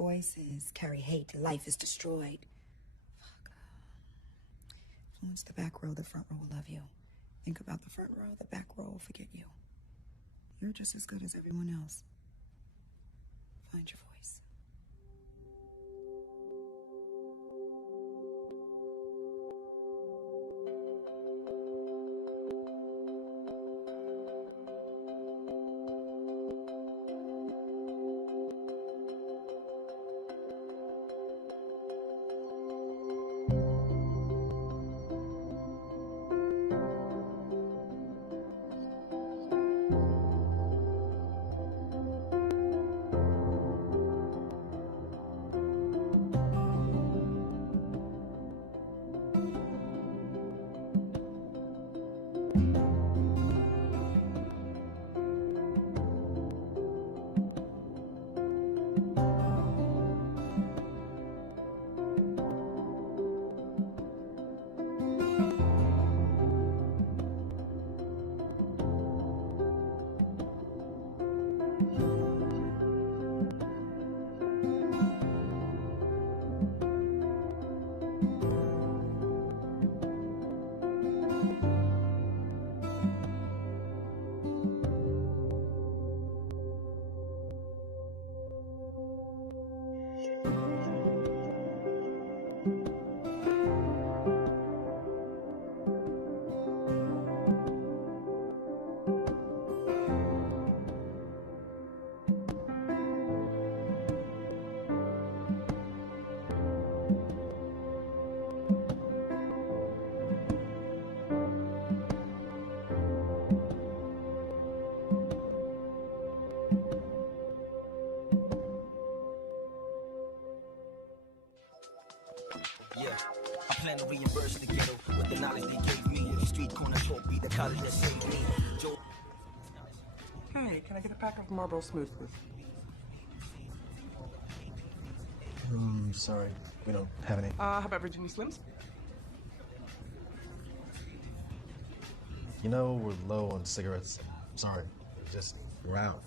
voices carry hate. Life is destroyed. Fuck. Influence the back row, the front row will love you. Think about the front row, the back row will forget you. You're just as good as everyone else. Find your voice. Yeah, I plan to reimburse the ghetto with the knowledge they gave me. The street corner short beat, the college that saved me. Hey, can I get a pack of Marlboro Smooth, please? Sorry, we don't have any. How about Virginia Slims? You know, we're low on cigarettes. Sorry, we're out.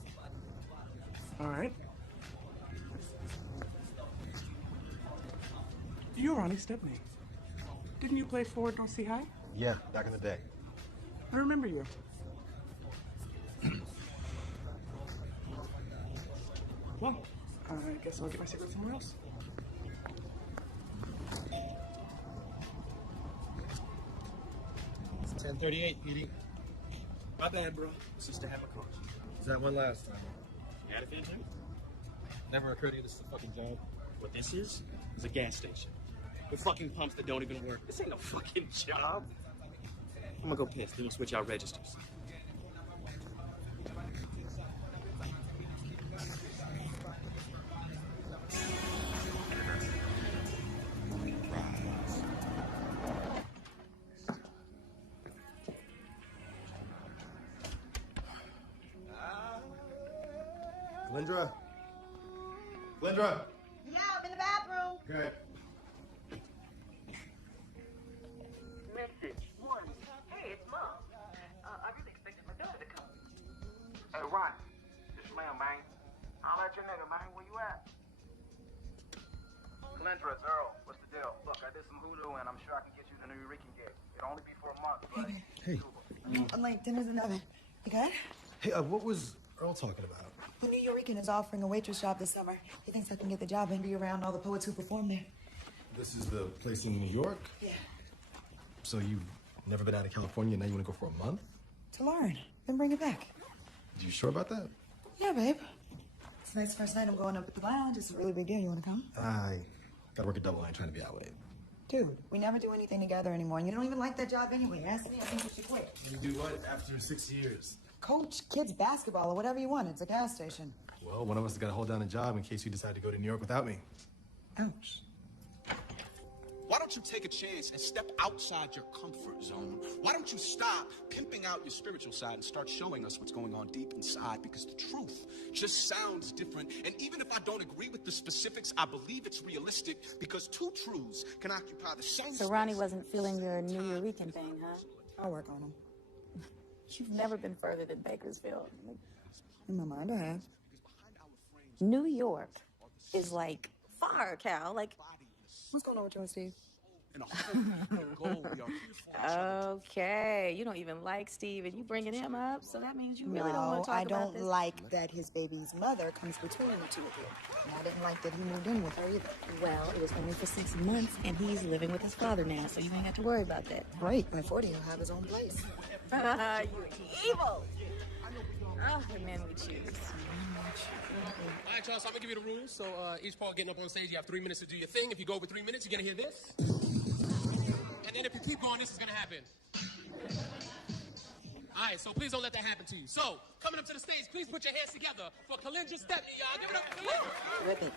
All right. You're Ronnie Stepney. Didn't you play forward North Sea High? Yeah, back in the day. I remember you. Well, I guess I'll get my cigarette somewhere else. It's 10:38, Edie. My bad, bro. It's just a habit car. Is that one last time? You had a fan check? Never occurred to you this is a fucking job? What this is a gas station. With fucking pumps that don't even work. This ain't no fucking job. I'm gonna go piss, then we'll switch out registers. Glendra? Glendra? Yeah, I'm in the bathroom. Good. Message 1. Hey, it's Mom. I really expected my daughter to come. Hey, Ron. This Slim, man. I'll let you nigga, man. Where you at? Glendra, girl, what's the deal? Look, I did some hoodoo, and I'm sure I can get you the New Rican gig. It'll only be for a month, but... Hey. I'm late. Dinner's in the oven. You good? Hey, what was Earl talking about? A New Rican is offering a waitress job this summer. He thinks I can get the job and be around all the poets who perform there. This is the place in New York? Yeah. So you've never been out of California and now you want to go for a month? To learn. Then bring it back. You sure about that? Yeah, babe. Tonight's first night I'm going up at the lounge. It's a really big deal. You want to come? I gotta work a double line trying to be out late. Dude, we never do anything together anymore, and you don't even like that job anyway. Ask me, I think you should quit. You do what after 6 years? Coach kids basketball or whatever you want. It's a gas station. Well, one of us has got to hold down a job in case you decide to go to New York without me. Ouch. Why don't you take a chance and step outside your comfort zone? Why don't you stop pimping out your spiritual side and start showing us what's going on deep inside? Because the truth just sounds different. And even if I don't agree with the specifics, I believe it's realistic because two truths can occupy the same So Ronnie wasn't feeling your New Eureka thing, huh? I'll work on them. You've never been further than Bakersfield. In my mind, I have. New York is like far, Cal. Like, What's going on with you and Steve? And a whole goal we are here for each other. okay, you don't even like Steve, and you bringing him up, so that means you really don't No, want to talk I about don't this. like that his baby's mother comes between the two of you. And I didn't like that he moved in with her either. Well, it was only for 6 months, and he's living with his father now, so you ain't got to worry about that. Great. By 40, he'll have his own place. You evil. Oh, the men we choose. All right, y'all, so I'm gonna give you the rules. So each part getting up on stage, you have 3 minutes to do your thing. If you go over 3 minutes, you're gonna hear this. And then if you keep going, this is gonna happen. All right, so please don't let that happen to you. So, coming up to the stage, please put your hands together for Kalindra Stepney, y'all. Give it up for Kalindra. Rip it.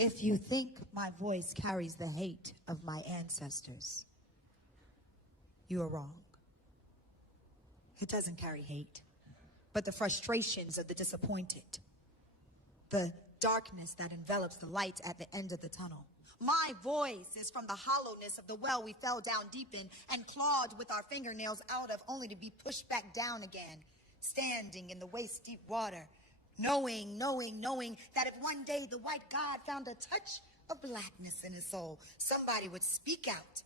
If you think my voice carries the hate of my ancestors, you are wrong. It doesn't carry hate, but the frustrations of the disappointed, the darkness that envelops the light at the end of the tunnel. My voice is from the hollowness of the well we fell down deep in and clawed with our fingernails out of, only to be pushed back down again, standing in the waist-deep water, knowing that if one day the white God found a touch of blackness in his soul, somebody would speak out.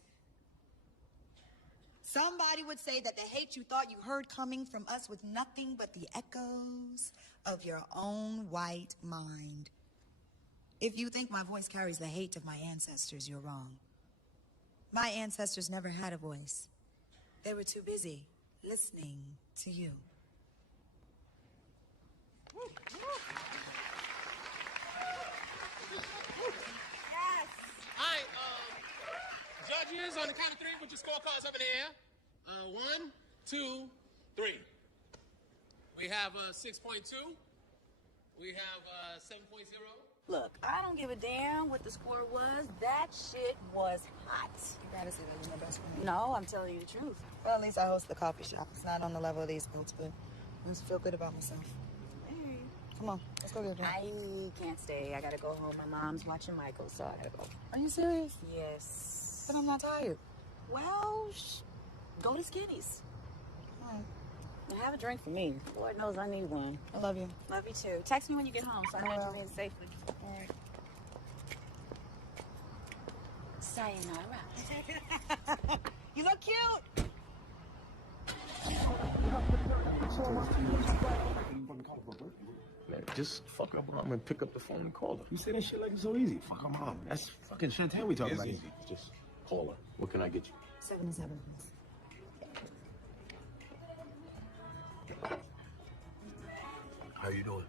Somebody would say that the hate you thought you heard coming from us was nothing but the echoes of your own white mind. If you think my voice carries the hate of my ancestors, you're wrong. My ancestors never had a voice. They were too busy listening to you. Yes. All right, judges, on the count of 3, put your scorecards up in the air. 1, 2, 3. We have 6.2. We have 7.0. Look, I don't give a damn what the score was. That shit was hot. You gotta say that you're my best friend. No, I'm telling you the truth. Well, at least I host the coffee shop. It's not on the level of these folks, but I just feel good about myself. Hey. Come on, let's go get a drink. I can't stay. I gotta go home. My mom's watching Michael, so I gotta go. Are you serious? Yes. But I'm not tired. Well, go to Skinny's. All right. And have a drink for me. Lord knows I need one. I love you. Love you too. Text me when you get home so I know I you will. made it safely. All right. Sayonara. You look cute. Man, just fuck her mom and pick up the phone and call her. You say that shit like it's so easy. Fuck her mom. That's fucking Chantel we talking about. It's easy. Just call her. What can I get you? 7 to 7, please. How you doing?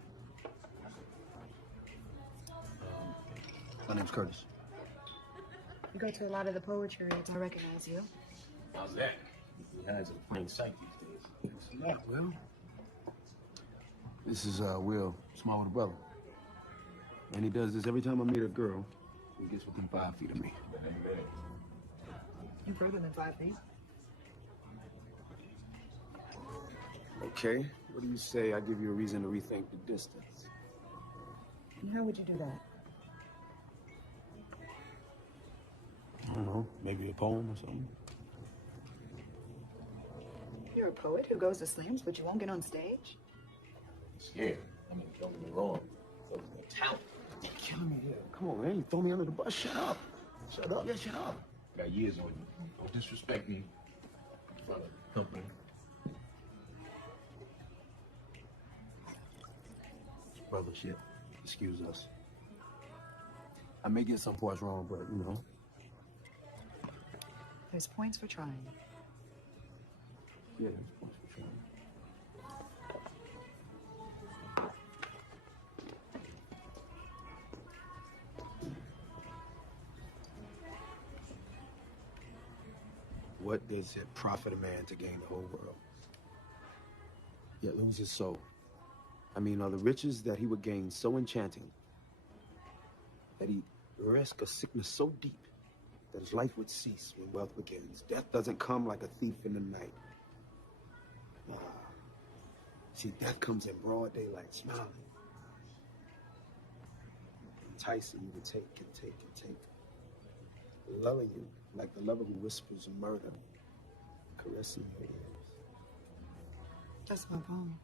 My name's Curtis. You go to a lot of the poetry reads. I recognize you. How's that? He hides in plain sight these days. Thanks a lot, Will. This is Will, my older brother. And he does this every time I meet a girl who gets within 5 feet of me. You're further than 5 feet. Okay, what do you say I give you a reason to rethink the distance? And how would you do that? I don't know, maybe a poem or something? You're a poet who goes to slams, but you won't get on stage? Scared. I mean, don't get me wrong. So the talent. You're killing me here. Come on, man. You throw me under the bus. Shut up. Shut up. Yeah, shut up. Got years on you. Don't disrespect me in front of the company. Brother shit. Excuse us. I may get some parts wrong, but, you know. There's points for trying. Yeah, there's points for trying. What does it profit a man to gain the whole world, yet lose his soul? I mean, are the riches that he would gain so enchanting that he'd risk a sickness so deep that his life would cease when wealth begins? Death doesn't come like a thief in the night. Nah. See, death comes in broad daylight, smiling, enticing you to take and take and take, lulling you like the lover who whispers murder, caressing your ears. That's my poem.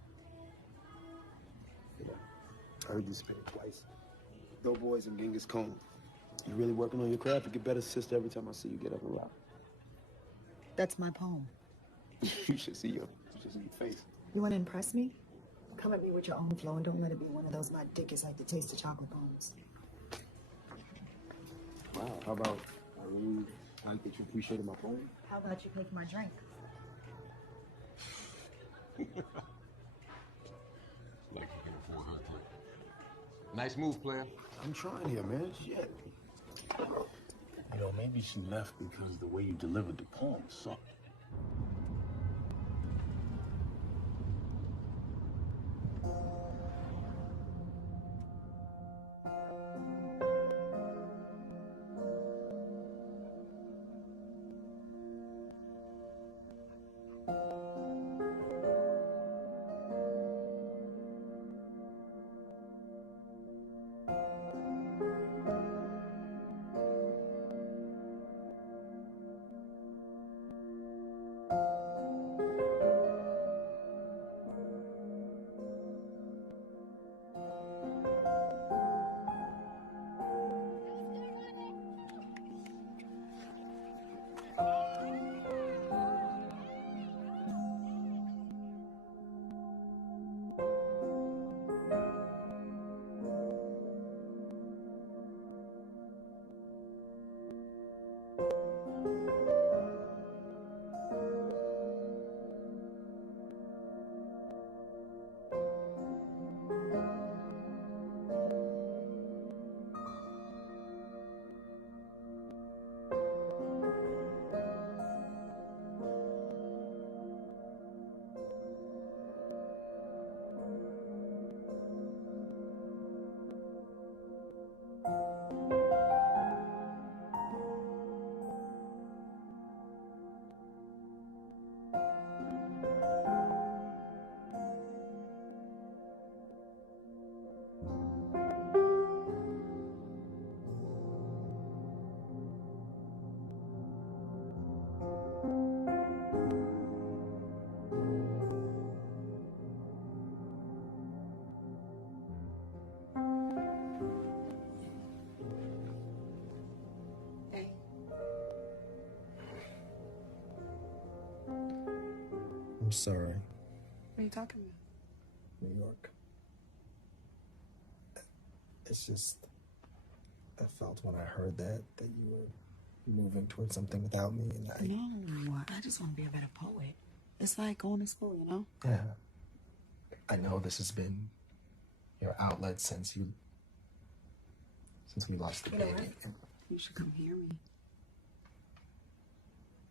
You know, I heard you spit it twice. Doughboys and Genghis Khan. You really working on your craft? You get better, sister, every time I see you get up and rock. That's my poem. You should see your face. You want to impress me? Come at me with your own flow and don't let it be one of those my dick is like the taste of chocolate poems. Wow, how about I really like that you appreciated my poem? How about you take my drink? Like you can afford her drink. Nice move, player. I'm trying here, man. Shit. You know, maybe she left because the way you delivered the poem sucked. I'm sorry. What are you talking about? New York. It's just, I felt when I heard that you were moving towards something without me, and No, I just want to be a better poet. It's like going to school, you know? Yeah. I know this has been your outlet since we lost the baby. And You should come hear me.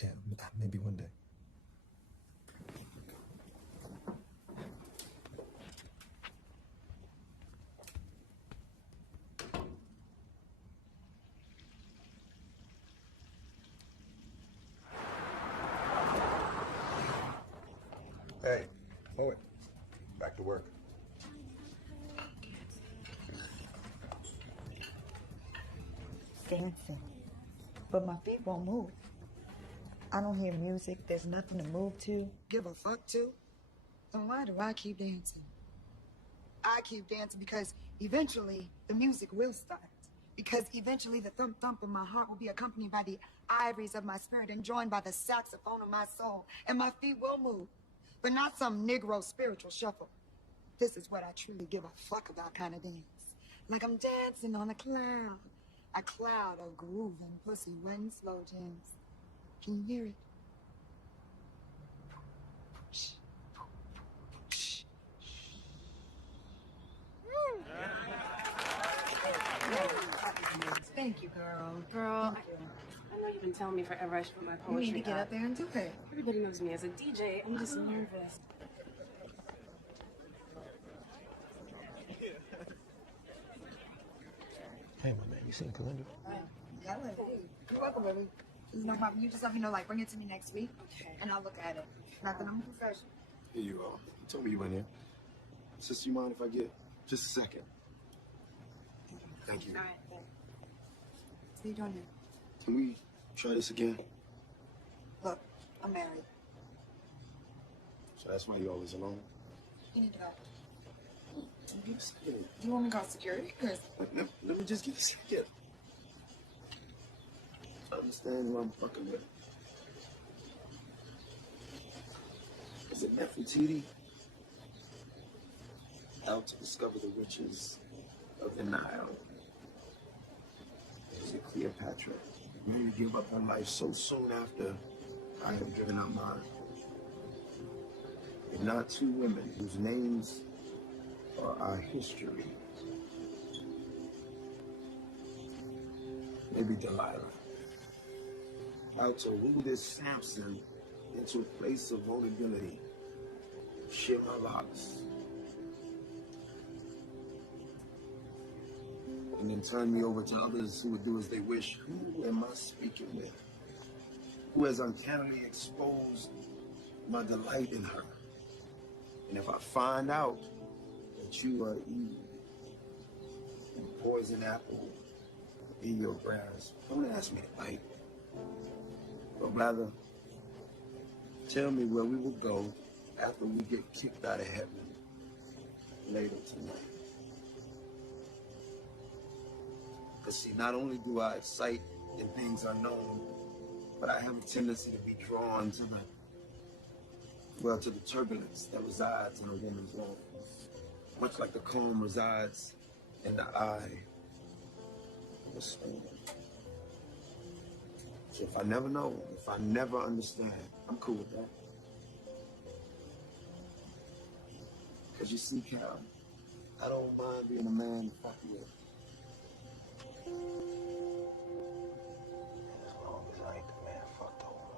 yeah, maybe one day. Hey, poet. Back to work. Dancing. But my feet won't move. I don't hear music. There's nothing to move to, give a fuck to. Then why do I keep dancing? I keep dancing because eventually the music will start. Because eventually the thump thump in my heart will be accompanied by the ivories of my spirit and joined by the saxophone of my soul. And my feet will move. But not some Negro spiritual shuffle. This is what I truly give a fuck about kind of dance. Like I'm dancing on a cloud of grooving pussy wetting slow jams. Can you hear it? Thank you, girl. Girl, Thank you. I know you've been telling me forever I should put my You poetry need to get up there and do it. Everybody knows me as a DJ. I'm just nervous. Hey, my man, you seen Kalinda? Yeah, you're welcome, baby. There's no problem. You just let me know, like, bring it to me next week, and I'll look at it. Not that I'm a professional. Here you are. You told me you went here. Sister, you mind if I get just a second? Thank you. All right. What are you doing here? Can we try this again? Look, I'm married. So that's why you're always alone? You need to go. Give me a second. Do you want me to call security? Let me just get a second. I understand who I'm fucking with. Is it Nefertiti? Out to discover the riches of the Nile. Is it Cleopatra? Mary give up her life so soon after I have given up mine. If not two women whose names are our history. Maybe Delilah. How to woo this Samson into a place of vulnerability. Shear my locks. And then turn me over to others who would do as they wish. Who am I speaking with? Who has uncannily exposed my delight in her? And if I find out that you are Eve, and poison apple in your grasp, don't ask me to bite. But rather, tell me where we will go after we get kicked out of heaven later tonight. Because see, not only do I excite in things unknown, but I have a tendency to be drawn to the turbulence that resides in a woman's lungs. Much like the calm resides in the eye of a storm. So if I never know, if I never understand, I'm cool with that. Because you see, Cal, I don't mind being a man to fuck with. As long as I ain't the man fucked over.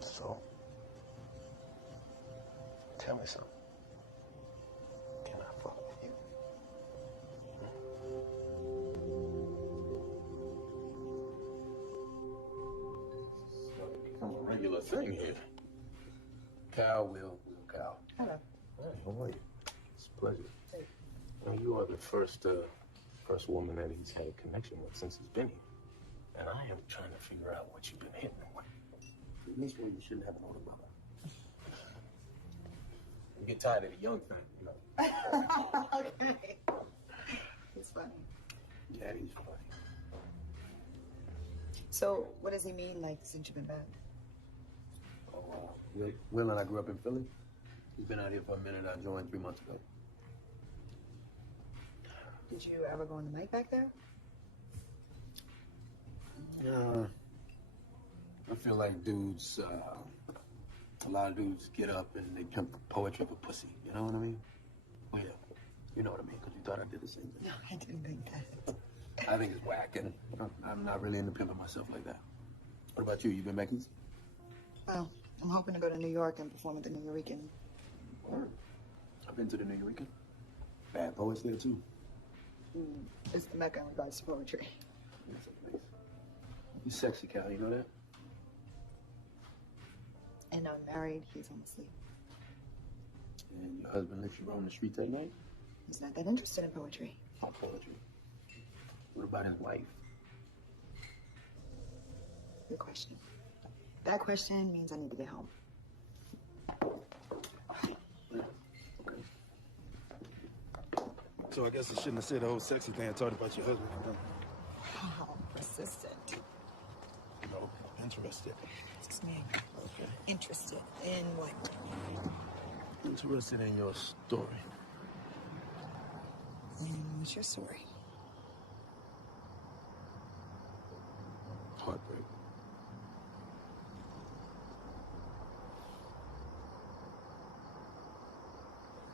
So, tell me something. Can I fuck with you? It's gonna become a regular thing here. Cal, Will, Cal. Hello. Hey, how are you? It's a pleasure. Hey. Well, you are the first woman that he's had a connection with since he's been here. And I am trying to figure out what you've been hitting him with. At least when you shouldn't have an older brother. You get tired of the young thing, you know. Okay. It's funny. Yeah, he's funny. So, what does he mean, like, since you've been back? Oh, Will and I grew up in Philly. He's been out here for a minute. I joined 3 months ago. Did you ever go on the mic back there? Yeah. I feel like dudes, a lot of dudes get up and they pimp poetry for pussy. You know what I mean? Oh, yeah. You know what I mean, because you thought I did the same thing. No, I didn't think that. I think it's whack, and I'm not really into pimping myself like that. What about you? You been back east? Well, I'm hoping to go to New York and perform at the New Yorican. Word. I've been to the New Yorican. Bad poets there, too. It's the Mecca in regards to poetry. That's a place. You sexy, Cal, you know that? And I'm married, he's home asleep. And your husband lets you roam the streets at night? He's not that interested in poetry. Not poetry. What about his wife? Good question. That question means I need to get home. So I guess I shouldn't have said the whole sexy thing I talked about your husband. Oh, persistent. No, interested. Excuse me. Okay. Interested in what? Interested in your story. What's your story? Heartbreak.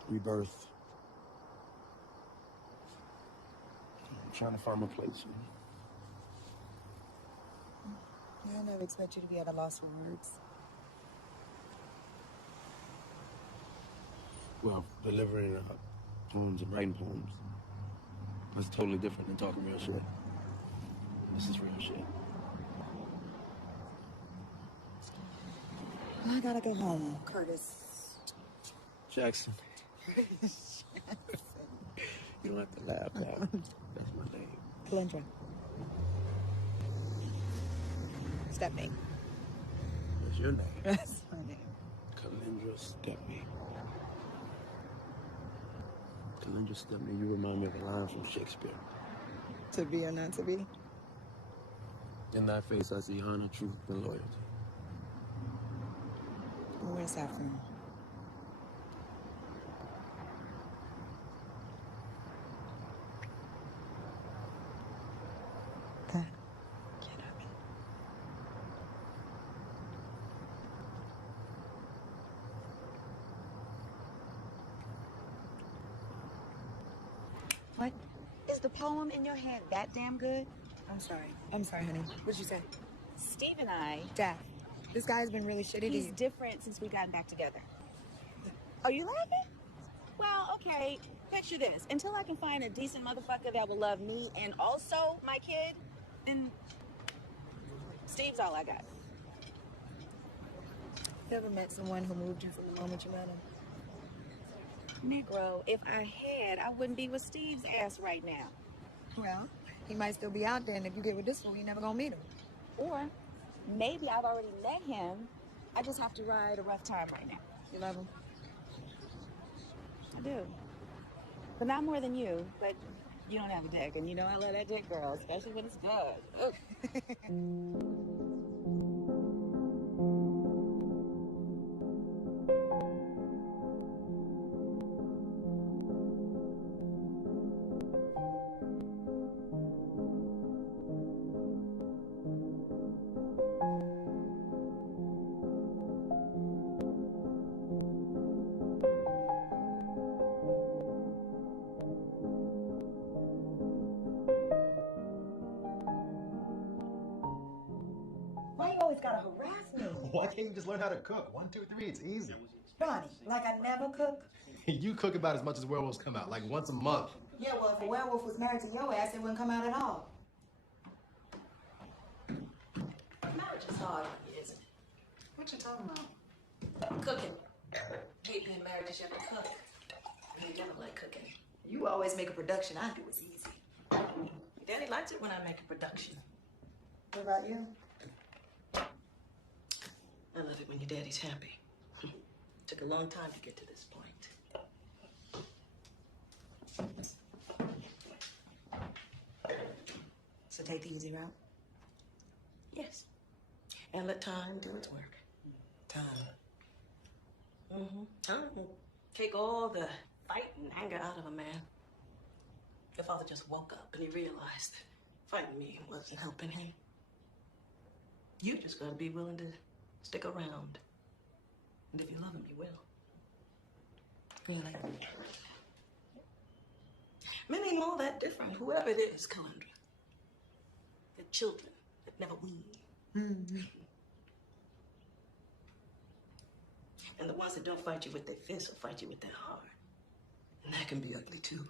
Rebirth. I'm trying to find my place. Yeah, I never expect you to be at a loss for words. Well, delivering poems and writing poems. That's totally different than talking real shit. This is real shit. I gotta go home, Curtis. Jackson. You don't have to laugh, Dad. That's my name. Calendra. Stepney. That's your name. That's my name. Calendra Stepney. Calendra Stepney, you remind me of a line from Shakespeare. To be or not to be? In thy face I see honor, truth, and loyalty. Where's that from? That can't happen. What? Is the poem in your head that damn good? I'm sorry. I'm sorry, honey. What'd you say? Steve and I, Dad, this guy's been really shitty to he's you. different since we gotten back together. Are you laughing? Well, okay, picture this. Until I can find a decent motherfucker that will love me and also my kid, then Steve's all I got. You ever met someone who moved you from the moment you met him? Negro, if I had, I wouldn't be with Steve's ass right now. Well, he might still be out there, and if you get with this fool, you're never gonna meet him. Or maybe I've already met him. I just have to ride a rough time right now. You love him? I do. But not more than you. But you don't have a dick, and you know I love that dick, girl, especially when it's good. Why you always gotta harass me? Why can't you just learn how to cook? 1, 2, 3, it's easy. Ronnie, like I never cook? You cook about as much as werewolves come out, like once a month. Yeah, well, if a werewolf was married to your ass, it wouldn't come out at all. Marriage is hard, isn't it? What you talking about? Cooking. Hate being married because you have to cook. You never like cooking. You always make a production. I do it's easy. Daddy likes it when I make a production. What about you? I love it when your daddy's happy. Took a long time to get to this point. So take the easy route? Yes. And let time do its work. Time. Time will take all the fight and anger out of a man. Your father just woke up and he realized that fighting me wasn't helping him. You just gotta be willing to stick around. And if you love him, you will. Really? Men ain't all that different, whoever it is, Calendra. They're children that never wean. And the ones that don't fight you with their fists will fight you with their heart. And that can be ugly, too.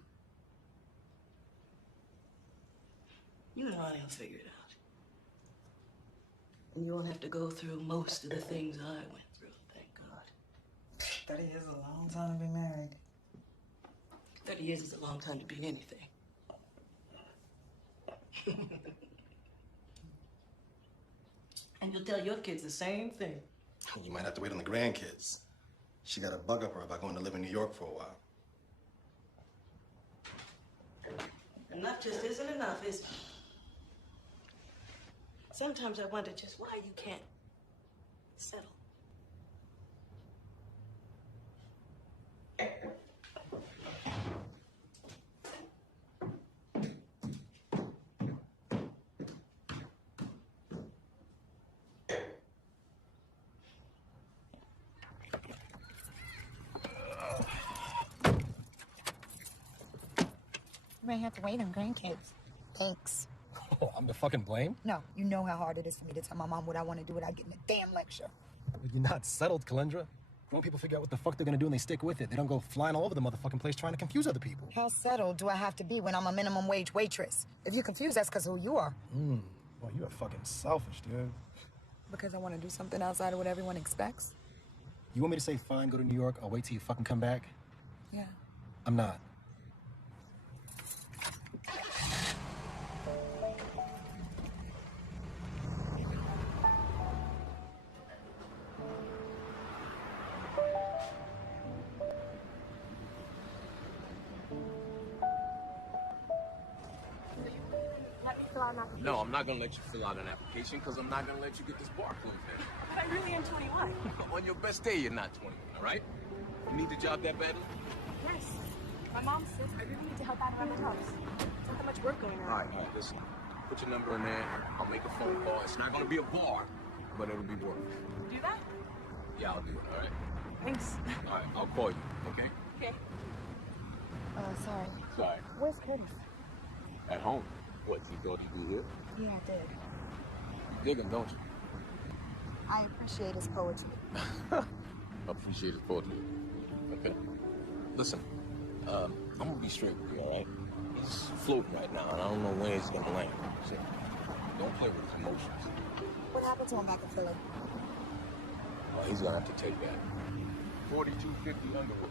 You and Ronnie will figure it out. And you won't have to go through most of the things I went through, thank God. 30 years is a long time to be married. 30 years is a long time to be anything. And you'll tell your kids the same thing. You might have to wait on the grandkids. She got a bug up her about going to live in New York for a while. Enough just isn't enough, is it? Sometimes I wonder just why you can't settle. You may have to wait on grandkids. Thanks. Oh, I'm to fucking blame? No, you know how hard it is for me to tell my mom what I want to do without getting a damn lecture. You're not settled, Calendra. Grown people figure out what the fuck they're gonna do and they stick with it. They don't go flying all over the motherfucking place trying to confuse other people. How settled do I have to be when I'm a minimum wage waitress? If you're confused, that's because of who you are. Well, you are fucking selfish, dude. Because I want to do something outside of what everyone expects? You want me to say, fine, go to New York, I'll wait till you fucking come back? Yeah. I'm not. have you fill out an application? No, I'm not gonna let you fill out an application because I'm not gonna let you get this bar closed down. But I really am 21. On your best day, you're not 21, all right? You need the job that badly? Yes. My mom says I really need to help out around the house. There's not that much work going on. All right, listen. Put your number in there. I'll make a phone call. It's not gonna be a bar, but it'll be work. Do that? Yeah, I'll do it, all right? Thanks. All right, I'll call you, okay? Okay. Sorry. Sorry. Where's Curtis? At home. What, you thought he'd be here? Yeah, I did. You dig him, don't you? I appreciate his poetry. Appreciate his poetry. Okay. Listen, I'm gonna be straight with you, all right? He's floating right now, and I don't know when he's gonna land. So don't play with his emotions. What happened to him back in Philly? Oh, he's gonna have to take that. 4250 Underwood.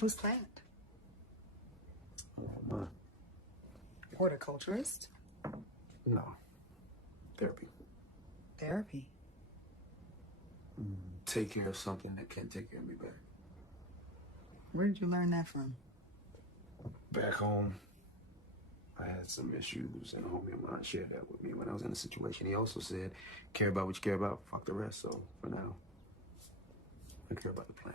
Who's that? Mine. Horticulturist? No. Therapy. Therapy? Take care of something that can't take care of me better. Where did you learn that from? Back home, I had some issues, and a homie of mine shared that with me when I was in a situation. He also said, care about what you care about, fuck the rest. So, for now, I care about the plan.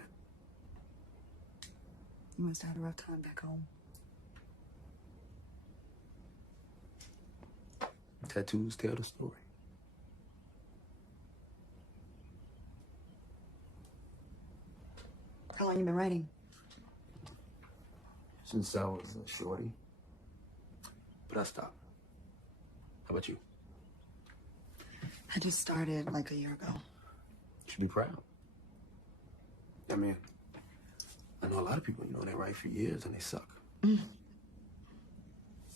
You must have had a rough time back home. Tattoos tell the story. How long you been writing? Since I was a shorty. But I stopped. How about you? I just started like a year ago. You should be proud. I mean, I know a lot of people, they write for years and they suck.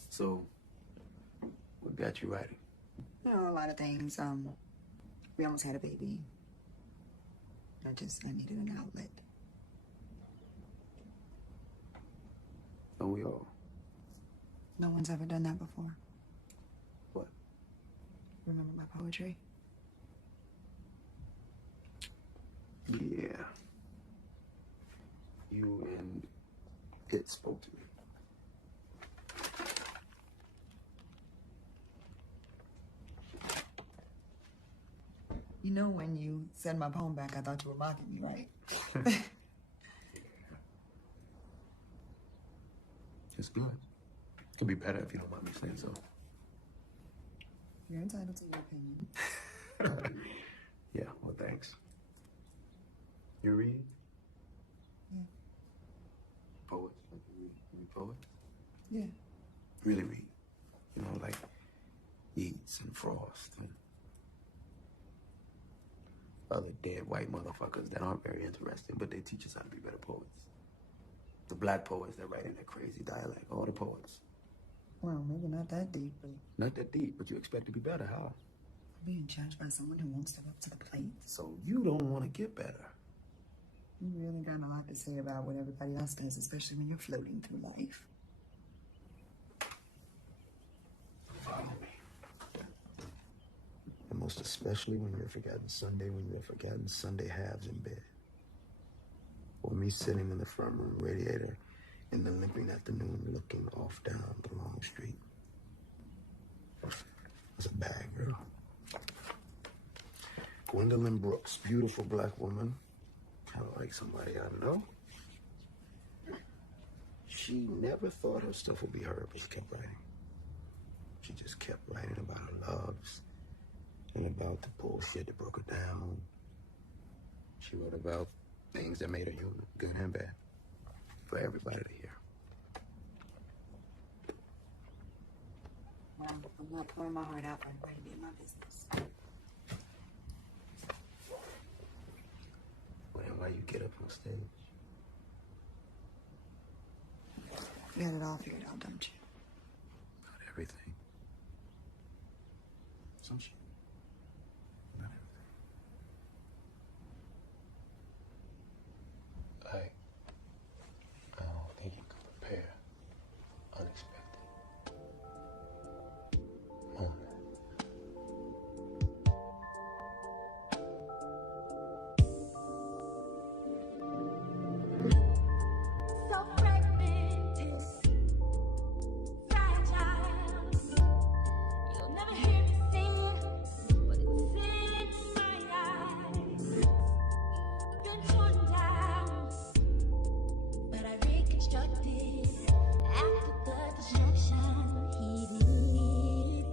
So, what got you writing? You know, a lot of things. We almost had a baby. I needed an outlet. Don't we all? No one's ever done that before. What? Remember my poetry? Yeah. You and it spoke to me. You know, when you sent my poem back, I thought you were mocking me, right? It's good. It could be better if you don't mind me saying so. You're entitled to your opinion. Yeah, well, thanks. You read? Yeah. Poets? Like you read poets? Yeah. Really read. Like Yeats and Frost and other dead white motherfuckers that aren't very interesting, but they teach us how to be better poets. The black poets that write in that crazy dialect, all the poets. Well, maybe not that deep, but Not that deep, but you expect to be better. How? I'm being judged by someone who won't step up to the plate. So you don't want to get better. You really got a lot to say about what everybody else does, especially when you're floating through life. Follow me. And most especially when you're forgotten Sunday, when you're forgotten Sunday halves in bed. Or me sitting in the front room radiator in the limping afternoon looking off down the long street. It's a bad girl. Gwendolyn Brooks, beautiful black woman. Kind of like somebody I know. She never thought her stuff would be heard, but she kept writing. She just kept writing about her loves and about the bullshit that broke her down. She wrote about things that made her human, good and bad, for everybody to hear. Well, I'm not pouring my heart out for anybody to be in my business. Well, then why you get up on stage? You got it all figured out, don't you? Not everything. Some shit. Not everything. I don't think you can prepare unexpected moments. So fragmented, fragile. You'll never hear me sing, but it's in my eyes. I've been torn down, but I reconstructed after the destruction healing it.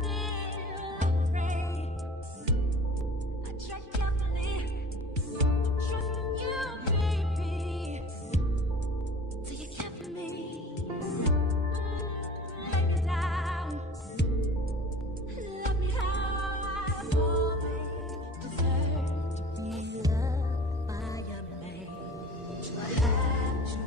Still afraid, I tread carefully. Trusting you, baby, till you care for me. Lay me down, love me how I've always deserved to be loved by a man. Do I have to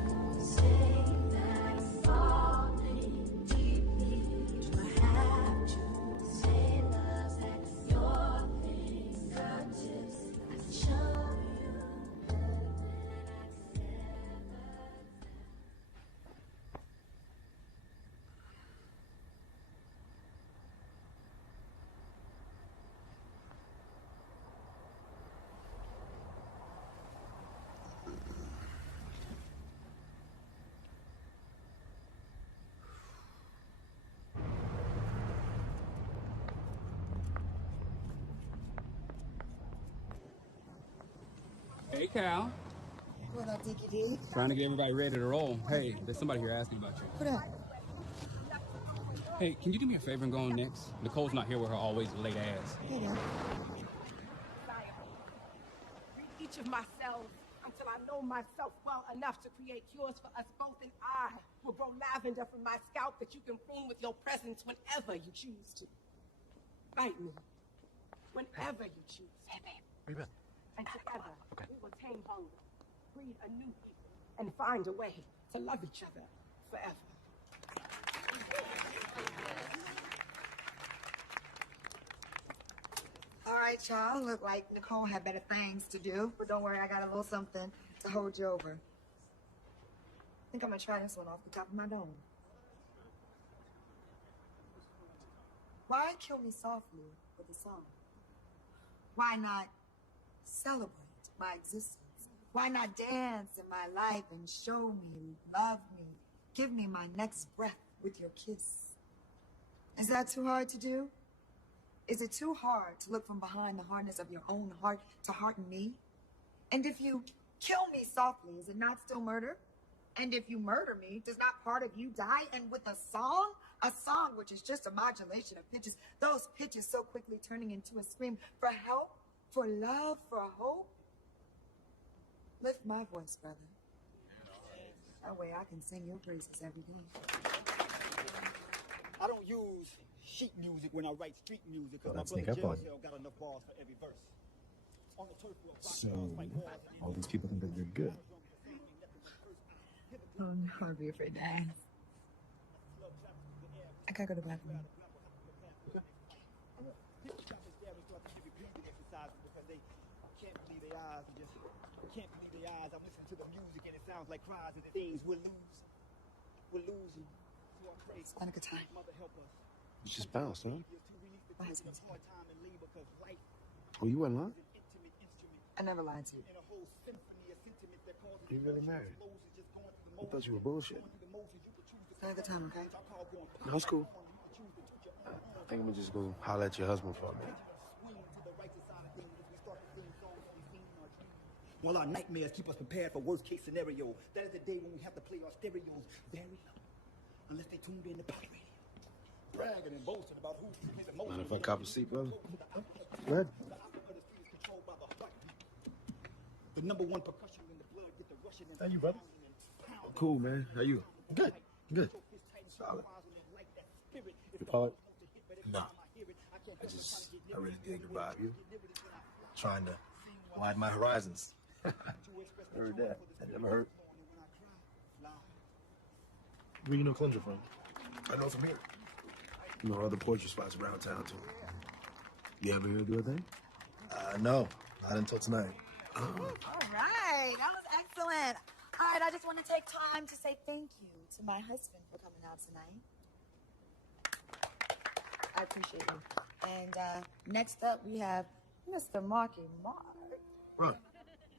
say that I'm falling deeply? Do I have to say love's at your fingertips? I can show you. Hey, Cal. What up, Dickie D? Trying to get everybody ready to roll. Hey, there's somebody here asking about you. What up? Hey, can you do me a favor and go on next? Nicole's not here with her always late ass. Here you go. Read each of myself until I know myself well enough to create cures for us both, and I will grow lavender from my scalp that you can prune with your presence whenever you choose to. Bite me whenever you choose. Hey, babe. Where you been? And together, we will tame hunger, breed a new people, and find a way to love each other forever. All right, y'all. Look like Nicole had better things to do, but don't worry, I got a little something to hold you over. I think I'm gonna try this one off the top of my dome. Why kill me softly with a song? Why not celebrate my existence? Why not dance in my life and show me, love me, give me my next breath with your kiss? Is that too hard to do? Is it too hard to look from behind the hardness of your own heart to hearten me? And if you kill me softly, is it not still murder? And if you murder me, does not part of you die? And with a song which is just a modulation of pitches, those pitches so quickly turning into a scream for help, for love, for hope? Lift my voice, brother. That way I can sing your praises every day. I don't use sheet music when I write street music because Well, my that's brother sneak up on Jail got enough bars for every verse. On the turf, we'll So, all these people think that you're good. Oh, no, I'd be afraid to ask. I gotta go to the bathroom. Because they can't believe their eyes and just can't believe their eyes. I'm listening to the music and it sounds like cries and the things we're losing. We're losing. So I pray. It's not a good time. Mother, help us. You just bounced, huh? My husband's here. Oh, you wasn't lying? I never lied to you. You really married? I thought you were bullshitting. It's not a good time, okay? No, it's cool. I think I'm gonna just go holler at your husband for a minute. While our nightmares keep us prepared for worst case scenario, that is the day when we have to play our stereos very low, unless they tuned in to pop radio, bragging and boasting about who his emotions. Mind if I cop a seat, brother? Go ahead. The number one percussion in the blood get the rushing. How you, brother? Cool, man. How you? Good. Good. Solid. You poet? No. I really dig the vibe. You? Trying to widen my horizons. Heard that. That never hurt. Where you know Cleansure from? I know from here. You know other poetry spots around town too. You ever hear do a thing? No, not until tonight. All right, that was excellent. All right, I just want to take time to say thank you to my husband for coming out tonight. I appreciate you. And next up, we have Mr. Marky Mark. Right.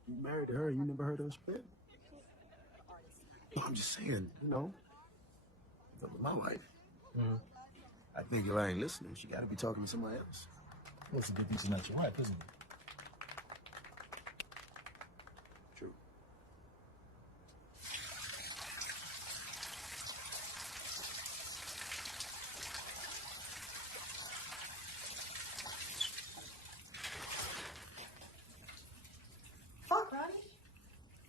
You married her, you never heard her spit? No, I'm just saying, you know, with my wife. Mm-hmm. I think if I ain't listening, she gotta be talking to somebody else. Well, it's a good piece of night, you're right, isn't it? True. Fuck, Ronnie.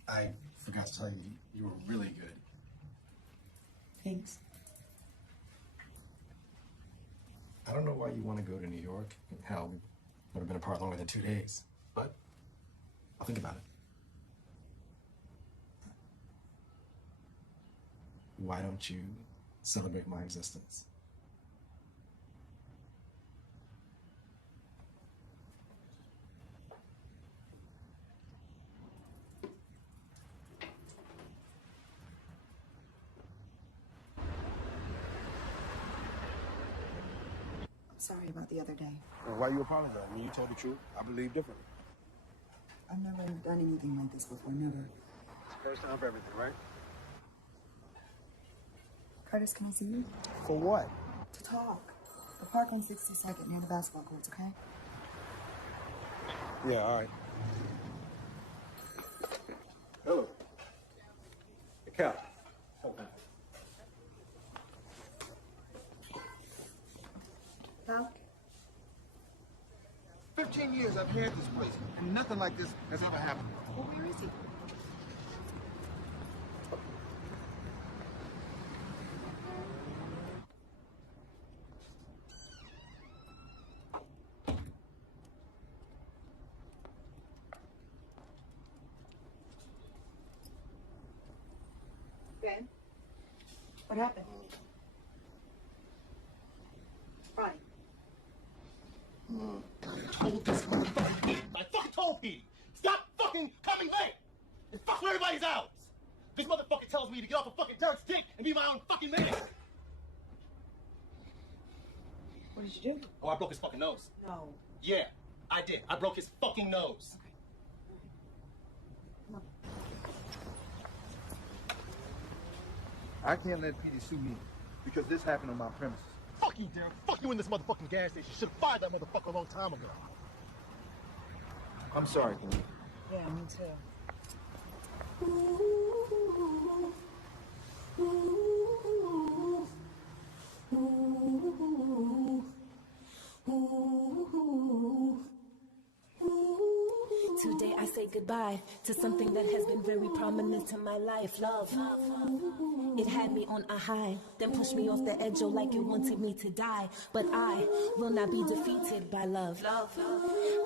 I forgot to tell you, you were really good. Thanks. I don't know why you want to go to New York. Hell, we've never been apart longer than 2 days. But I'll think about it. Why don't you celebrate my existence? Sorry about the other day. Well, why you apologize? When you told the truth, I believe differently. I've never done anything like this before, never. It's the first time for everything, right? Curtis, can I see you? For what? To talk. The park on 62nd near the basketball courts, okay? Yeah, all right. Hello. Hey, Cal. Val? 15 years I've had this place, and nothing like this has ever happened. Well, where is he? Ben? What happened? Ronnie. Told this motherfucking kid. I fucking told Petey. Stop fucking coming late. And fuck with everybody's hours. This motherfucker tells me to get off a fucking Derek's dick and be my own fucking man. What did you do? Oh, I broke his fucking nose. No. Yeah, I did. I broke his fucking nose. I can't let Petey sue me because this happened on my premises. Fuck you, Derek. Fuck you in this motherfucking gas station. Should have fired that motherfucker a long time ago. I'm sorry, Queen. Yeah, me too. Today I say goodbye to something that has been very prominent in my life, love. It had me on a high, then pushed me off the edge, oh, like it wanted me to die. But I will not be defeated by love.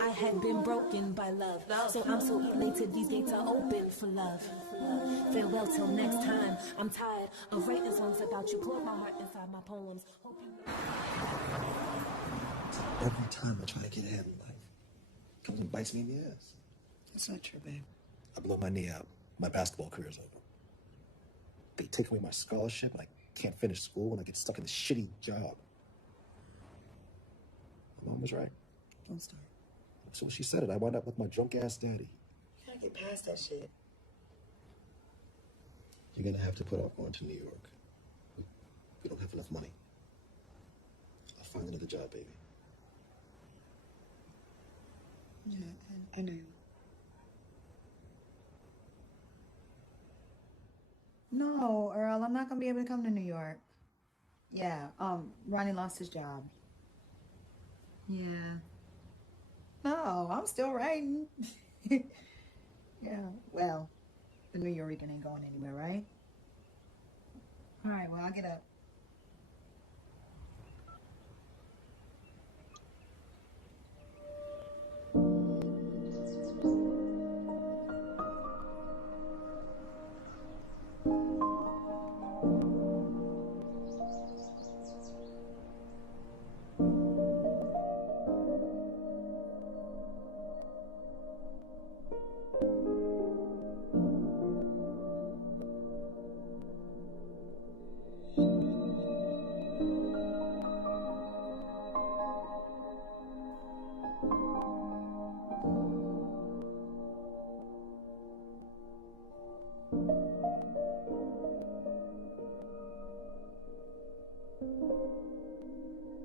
I had been broken by love, so I'm so elated these gates are open for love. Farewell till next time. I'm tired of writing songs about you. Poured my heart inside my poems. Hope you... Every time I try to get ahead in life, it comes and bites me in the ass. That's not true, babe. I blow my knee out. My basketball career's over. They take away my scholarship, and I can't finish school, and I get stuck in this shitty job. My mom was right. Don't start. So she said it. I wound up with my drunk-ass daddy. You gotta get past that shit. You're gonna have to put off going to New York. We don't have enough money. I'll find another job, baby. Yeah, I know. No, Earl, I'm not gonna be able to come to New York. Yeah, Ronnie lost his job. Yeah. No, I'm still writing. Yeah, well, the New Yorican ain't going anywhere, right? All right, well, I'll get up.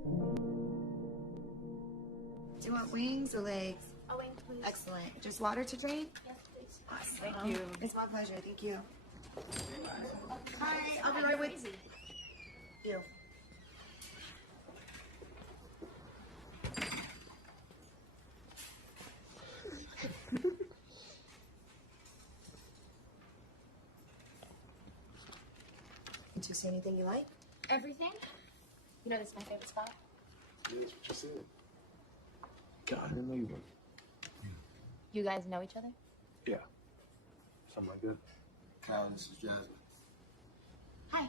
Do you want wings or legs? A wing, please. Excellent. Just water to drink? Yes, please. Awesome. Thank you. It's my pleasure. Thank you. Hi, I'll be right with you. Did you see anything you like? Everything? You know, this is my favorite spot. Yeah, that's what you said. God, I didn't know you were. You guys know each other? Yeah. Something like that. Kyle, this is Jasmine. Hi.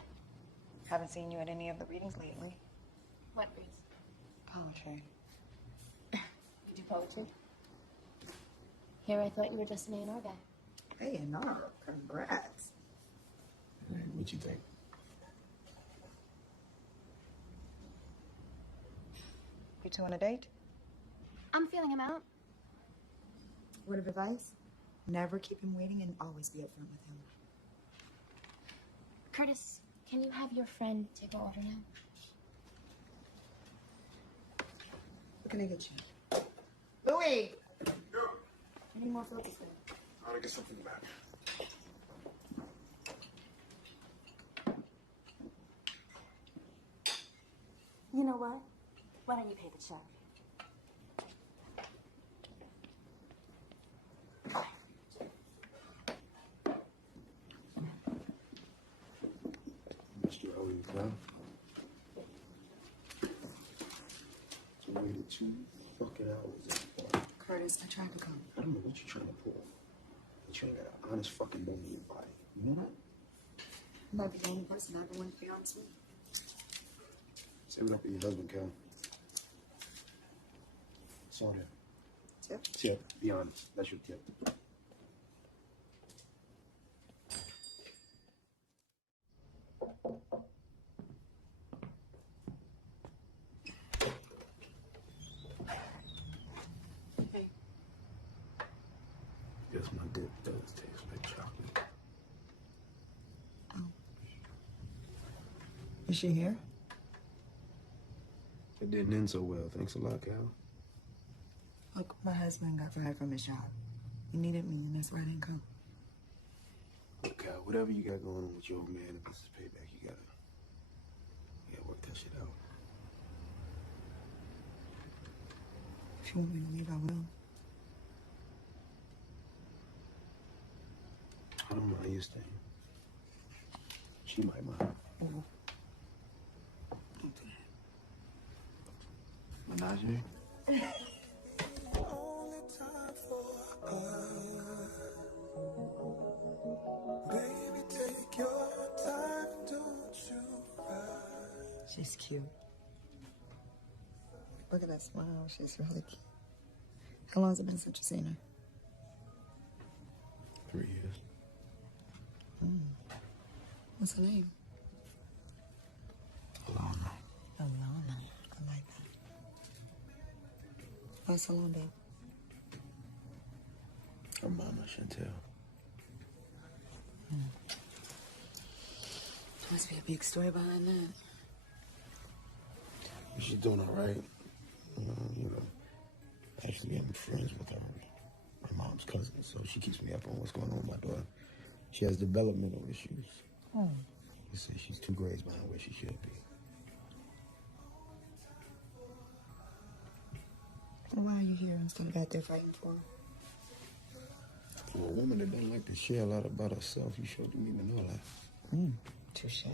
Haven't seen you at any of the readings lately. What reads? Poetry. You do poetry? Here, I thought you were just an A&R guy. Hey, no, congrats. Hey, what you think? You two on a date? I'm feeling him out. Word of advice? Never keep him waiting and always be upfront with him. Curtis, can you have your friend take our order now? What can I get you? Louis! I need more focus there. I want to get something back. You know what? Why don't you pay the check? Mr. Owen, Kyle. So we waited 2 fucking hours. Curtis, I tried to come. I don't know what you're trying to pull. But you ain't got an honest fucking bone in your body. You know that? You might be the only person I ever wanted to be honest with. Say what up with your husband, Cal. It's on him. Tip? Tip. Be honest. That's your tip. Hey. Guess my dip does taste like chocolate. Oh. Is she here? It didn't end so well. Thanks a lot, Cal. Look, my husband got fired from his job. He needed me, and that's why I didn't come. Look, Cal, whatever you got going on with your old man and this is payback, you gotta work that shit out. If you want me to leave, I will. I don't mind you staying. She might mind. Oh. Don't do that. Menage? Only time for us. Baby, take your time, don't you rush. She's cute. Look at that smile. She's really cute. How long has it been since you've seen her? 3 years. What's her name? Alana. Alana. I like that. What's Alana, babe? Her mama, Chantel. Must be a big story behind that. She's doing all right. Actually, I'm friends with her, my mom's cousin, so she keeps me up on what's going on with my daughter. She has developmental issues. Oh. You say she's 2 grades behind where she should be. Well, why are you here instead of out there fighting for her? For a woman that doesn't like to share a lot about herself, you sure do need to know that. Touche.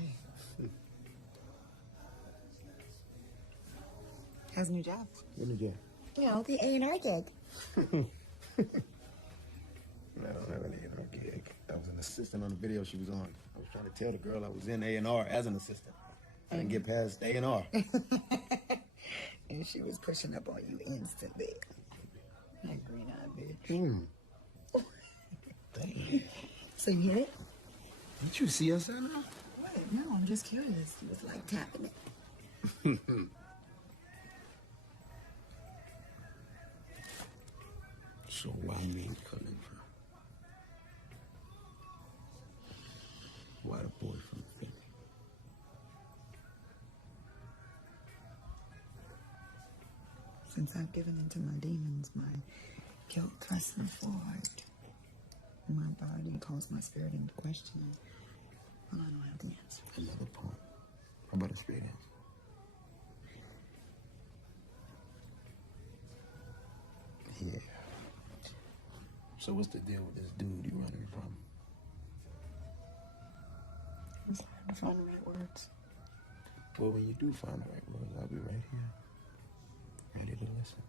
How's the new job? What did you? You know, the A&R gig. I don't have an A&R gig. I was an assistant on the video she was on. I was trying to tell the girl I was in A&R as an assistant. I didn't get past A&R. And she was pushing up on you instantly. That green-eyed bitch. Damn. So you hit it? Did you see us, Anna? What? No, I'm just curious. It was like tapping it. So why me, Khalifa? Why the boy from Philly? Since I've given into my demons, my guilt thrusts me forward. My body calls my spirit into question. Well, I don't have the answer. Another poem. How about a straight answer? Yeah. So what's the deal with this dude you running from? It's hard to find the right words. Well, when you do find the right words, I'll be right here, ready to listen.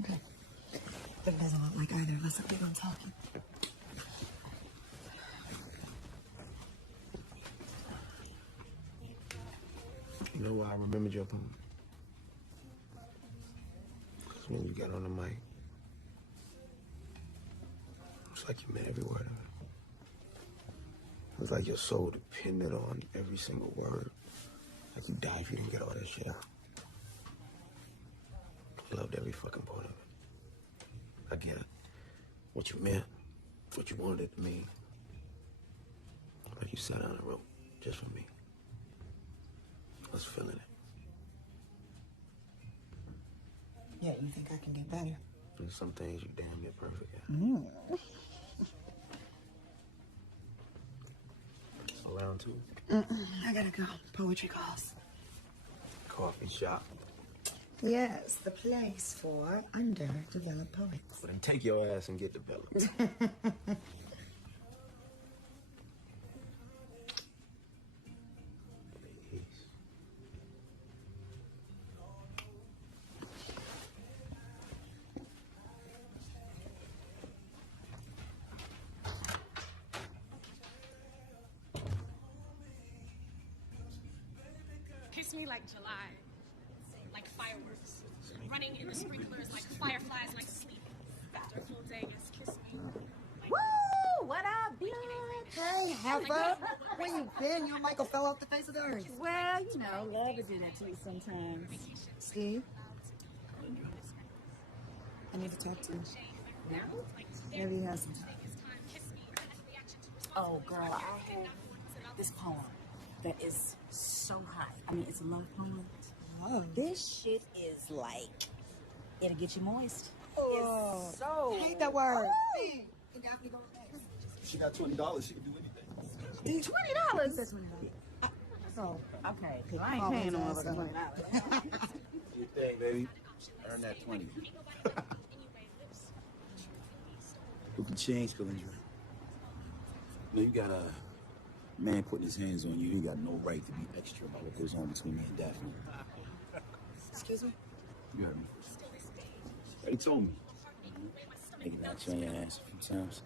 Okay. That doesn't look like either of us are big on talking. You know why I remembered your poem? Because when you got on the mic, it's like you meant every word of it. It was like your soul depended on every single word. Like you died if you didn't get all that shit out. I loved every fucking part of it. I get it. What you meant, what you wanted it to mean. Like you sat down and wrote just for me. I was feeling it. Yeah, you think I can get better? There's some things you damn near perfect at. So round two. I gotta go. Poetry calls. Coffee shop. Yes, the place for underdeveloped poets. Well, then take your ass and get developed. Kiss me like July, like fireworks, running in the sprinklers like fireflies, like sleep. After a full day, yes, kiss me. Woo! What up, bitch? Hey, heifer. Where you been? Your Michael fell off the face of the earth. Well, you know, love will do that to you sometimes. Steve? I need to talk to you. Now? Maybe you have some time. Oh, girl, I have this poem that is so hot. I mean, it's a love poem. Love? This shit is like, it'll get you moist. Oh, It's so... I hate that word. Oh. Hey, you got me going next. She got $20. She can do anything. $20? That's $20. So, okay, because I ain't paying no motherfucking $20. Your thing, baby. Earn that 20. Who can change, Kalindra? You know, you got a man putting his hands on you. He got no right to be extra about what goes on between me and Daphne. Excuse me? You heard me. He told me. Maybe not on your ass a few times.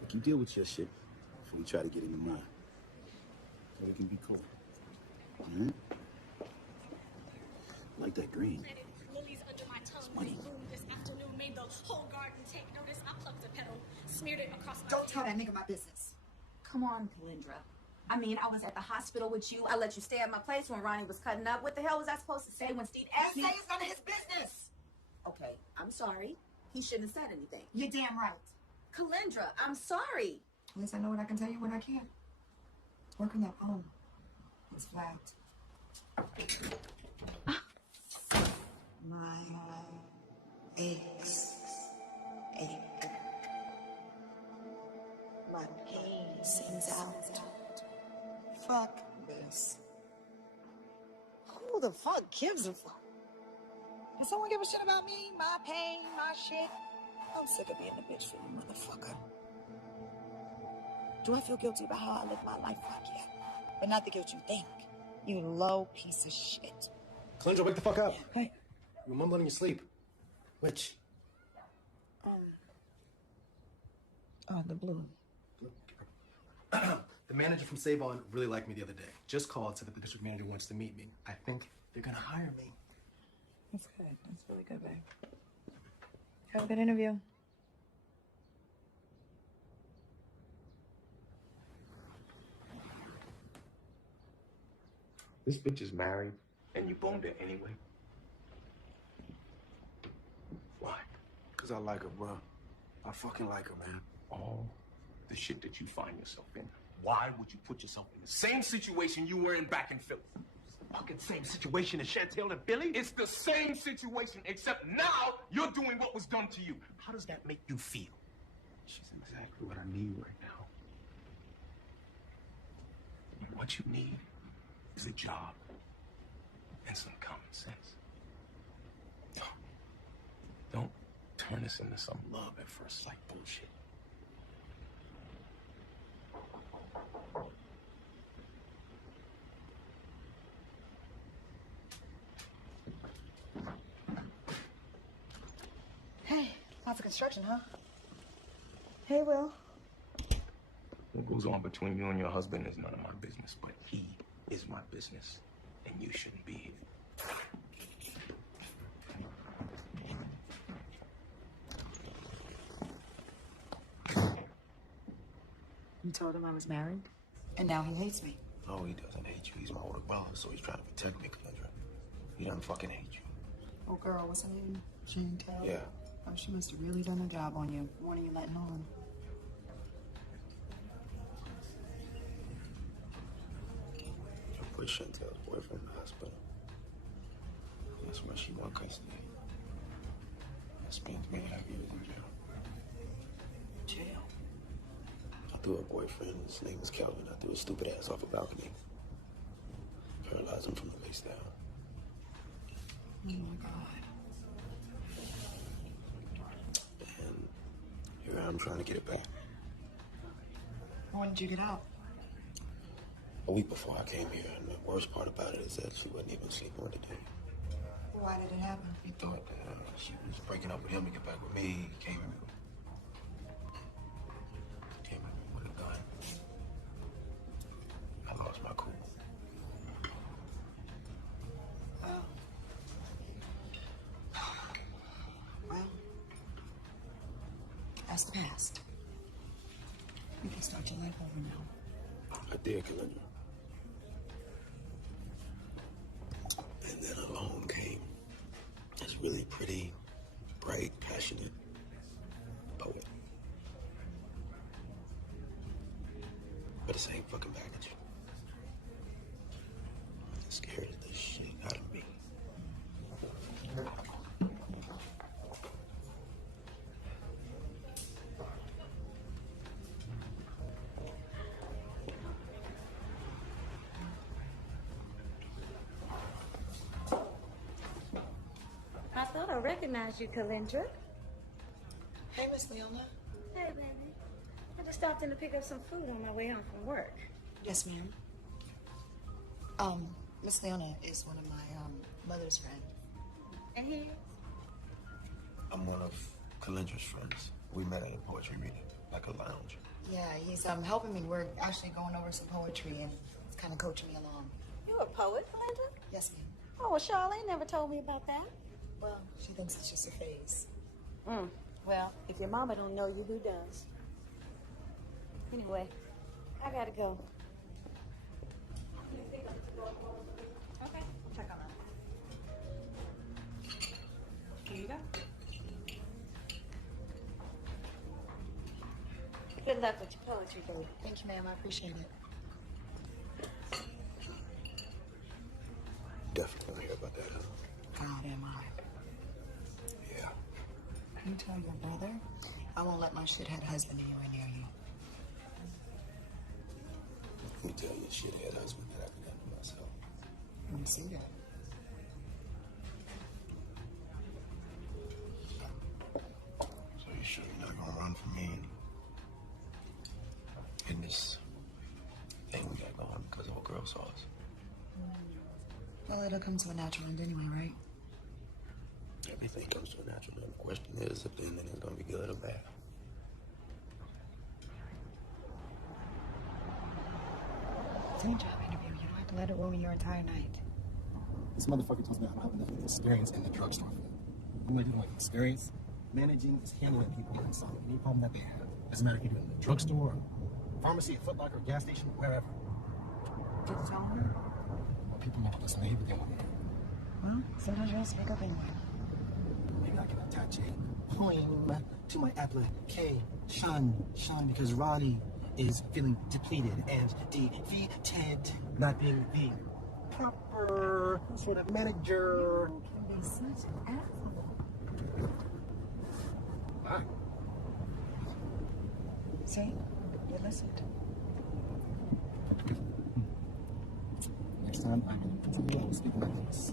Look, you deal with your shit before we try to get into mine. So we can be cool. Mm-hmm. I like that green. Lilies under my tongue. Money. This afternoon made the whole garden take notice. I plucked a petal, smeared it across my Don't tell that nigga my business. Come on, Kalindra. I mean, I was at the hospital with you. I let you stay at my place when Ronnie was cutting up. What the hell was I supposed to say when Steve asked me? Say it's none of his business. Okay, I'm sorry. He shouldn't have said anything. You're damn right. Kalindra, I'm sorry. At least I know what I can tell you when I can't. Working that poem is flagged. My aches ache. My pain sings out. Fuck this. Who the fuck gives a fuck? Does someone give a shit about me? My pain, my shit? I'm sick of being a bitch for you, motherfucker. Do I feel guilty about how I live my life? Fuck yeah. But not the guilt you think. You low piece of shit. Kalindra, wake the fuck up. Hey. You're mumbling in your sleep. Which? The blue. The manager from Save On really liked me the other day. Just called, said that the district manager wants to meet me. I think they're gonna hire me. That's good. That's really good, babe. Have a good interview. This bitch is married, and you boned her anyway. Why? Because I like her, bro. I fucking like her, man. All the shit that you find yourself in. Why would you put yourself in the same situation you were in back in Philly? fucking same situation as Chantel and Billy? It's the same situation, except now you're doing what was done to you. How does that make you feel? She's exactly what I need right now. And what you need is a job and some common sense. Don't turn this into some love at first sight bullshit. Hey, lots of construction, huh? Hey, Will. What goes on between you and your husband is none of my business, but he is my business, and you shouldn't be here. You told him I was married? And now he hates me. No, he doesn't hate you. He's my older brother, so he's trying to protect me, Calandra. He doesn't fucking hate you. Oh, girl, what's her name? Chantel? Yeah. Oh, she must have really done her job on you. What are you letting on? I put Chantel's boyfriend in the hospital. That's why she won custody. I spent 3.5 years in jail. Jail? I threw her boyfriend, his name was Calvin. I threw his stupid ass off a balcony. Paralyzed him from the waist down. Oh my God. And here I'm trying to get it back. When did you get out? A week before I came here, and the worst part about it is that she wasn't even sleeping with the dude. Why did it happen? He thought that she was breaking up with him to get back with me. He came at me with a gun. I lost my cool. Well, that's the past. You can start your life over now. I did, Calandra. And then along came this really pretty, bright, passionate poet. With the same fucking baggage. It scared the shit out of me. I thought I recognized you, Calandra. Hey, Miss Leona. Hey, baby. I just stopped in to pick up some food on my way home from work. Yes, ma'am. Miss Leona is one of my, mother's friends. And he is? I'm one of Calendra's friends. We met at a poetry reading, like a lounge. Yeah, he's, helping me. We're actually going over some poetry and he's kind of coaching me along. You a poet, Calandra? Yes, ma'am. Oh, well, Charlene never told me about that. Well, she thinks it's just a phase. Well, if your mama don't know you, who does? Anyway, I gotta go. Okay, check on that. Here you go. Good luck with your poetry, baby. Thank you, ma'am. I appreciate it. Definitely want to hear about that, huh? God, am I. Yeah. You tell your brother I won't let my shithead husband anywhere near you. You tell your shithead husband that I can handle myself. Let me see that. So you sure you're not gonna run from me in this thing we got going because old girl saw us? Well, it'll come to a natural end anyway, right? Everything comes to a natural end. The question is if the ending is gonna be good or bad. It's a job interview. You don't have to let it ruin your entire night. This motherfucker tells me I don't have enough experience in the drugstore. What am I doing? Experience? Managing is handling people and solving any problem that they have. Doesn't matter if you're doing it in the drugstore, pharmacy, a Foot Locker, gas station, wherever. Did you tell her? Well, people never listen to me, but they want to. Well, sometimes you don't speak up anyway. Maybe I can attach a poem to my application, because Ronnie is feeling depleted and defeated, not being the proper sort of manager. You can be such an asshole. Why? See? You listened. Next time, I will speak like this.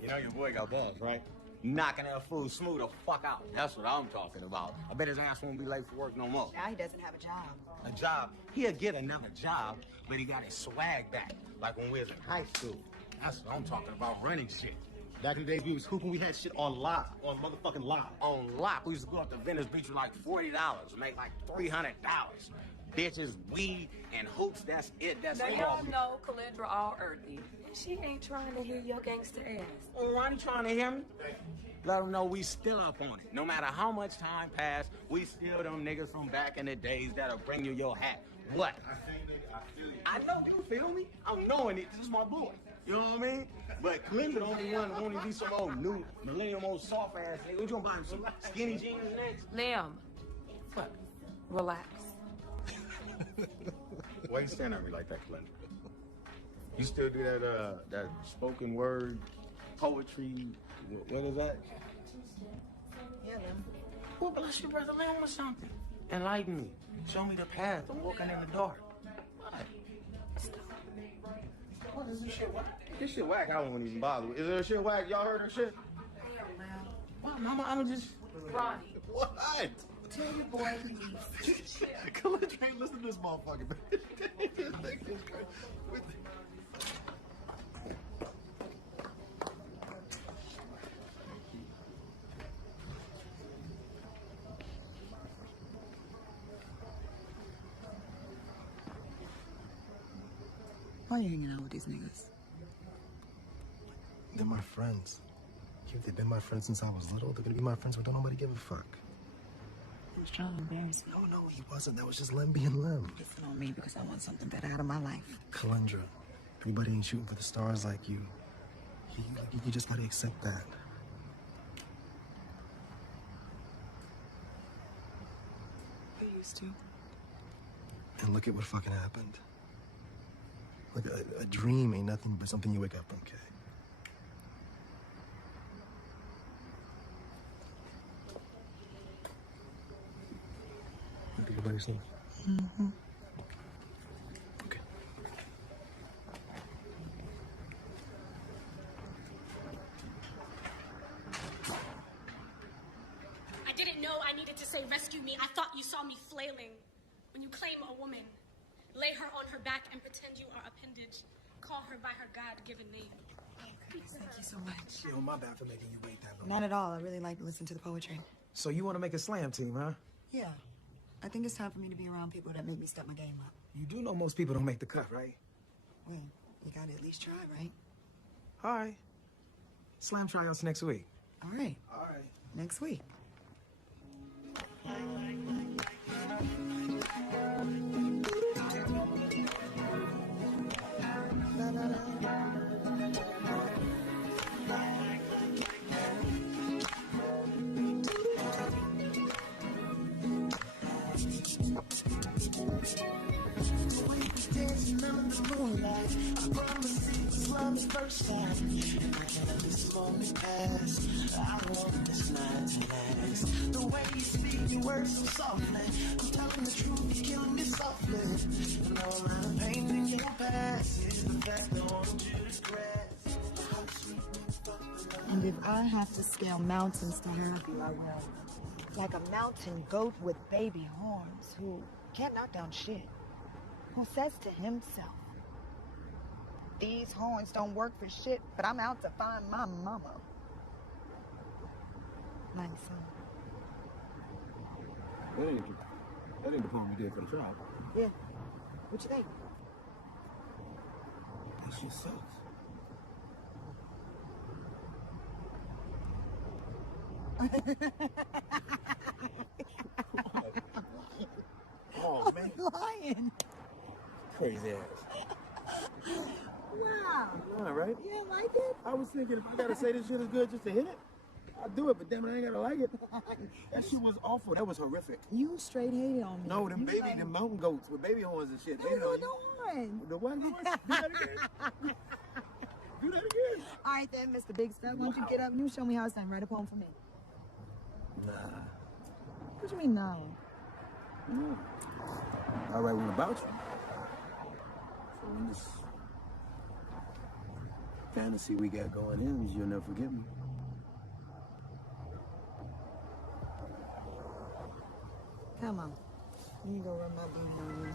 You know your boy got balls, right? Knocking that fool smooth the fuck out. That's what I'm talking about. I bet his ass won't be late for work no more. Now he doesn't have a job. A job? He'll get another job, but he got his swag back, like when we was in high school. That's what I'm talking about, running shit. Back in the days we was hooping, we had shit on lock, on motherfucking lock. On lock, we used to go up to Venice Beach with like $40, make like $300. Bitches, weed, and hoops, that's it. That's Now all. y'all know Calendra all earthy. She ain't trying to hear your gangster ass. Oh, why you trying to hear me? Let them know we still up on it. No matter how much time passed, we still them niggas from back in the days that'll bring you your hat. What? I know, you feel me? I'm knowing it. This is my boy. You know what I mean? But Clinton the only one who only be some old new millennium old soft ass nigga. What you gonna buy him some skinny jeans next? Liam, what? Relax. Why you staring at me like that, Clinton? You still do that spoken word poetry? What is that? Yeah, Lim. Well, bless you, brother Lim, or something. Enlighten me. Show me the path. I'm walking in the dark. What? What is this shit whack? This shit whack. I won't even bother. Is there a shit whack? Y'all heard her shit? Well, mama, I'm just... Ronnie. What? Tell your boy please. Calendra ain't listen to this motherfucker, man. Why are you hanging out with these niggas? They're my friends. If they've been my friends since I was little, they're gonna be my friends when don't nobody give a fuck. He was trying to embarrass me. No, he wasn't. That was just Lim being Lim. Listen on me because I want something better out of my life. Calendra, everybody ain't shooting for the stars like you. You just gotta accept that. I used to. And look at what fucking happened. Like a dream ain't nothing but something you wake up, okay? You think about yourself? Mm-hmm. Okay. I didn't know I needed to say rescue me. I thought you saw me flailing. When you claim a woman, lay her on her back and pretend you are appendage. Call her by her God-given name. Thank you so much. Yo, my bad for making you wait that long. Not at all. I really like to listen to the poetry. So you want to make a slam team, huh? Yeah. I think it's time for me to be around people that make me step my game up. You do know most people don't make the cut, right? Well, you gotta at least try, right? All right. Slam tryouts next week. All right. All right. Next week. First time, and I can't let this moment pass. I want this night to last. The way you speak your words so softly, I'm telling the truth, you're killing me softly. And all out of pain in your past is the fact I want you to grasp. And if I have to scale mountains to have you, I will. Like a mountain goat with baby horns who can't knock down shit. Who says to himself, these horns don't work for shit, but I'm out to find my mama. Nice, huh? That ain't the poem you did for the trial. Yeah. What you think? That shit sucks. ass, man. Lying. Crazy ass. Wow. All right. You don't like it? I was thinking if I gotta say this shit is good just to hit it, I'll do it, but damn it, I ain't gotta like it. That shit was awful. That was horrific. You straight hated on me. No, them You baby, like- them mountain goats with baby horns and shit. No, They no, know no horn. The what horns? Do that again. Do that again. All right then, Mr. Big Stud, why don't you get up and you show me how it's done? Write a poem for me. Nah. What you mean no? I'll write one about you. So when this fantasy we got going ends, you'll never forget me. Come on. Let me go rub my bean on you.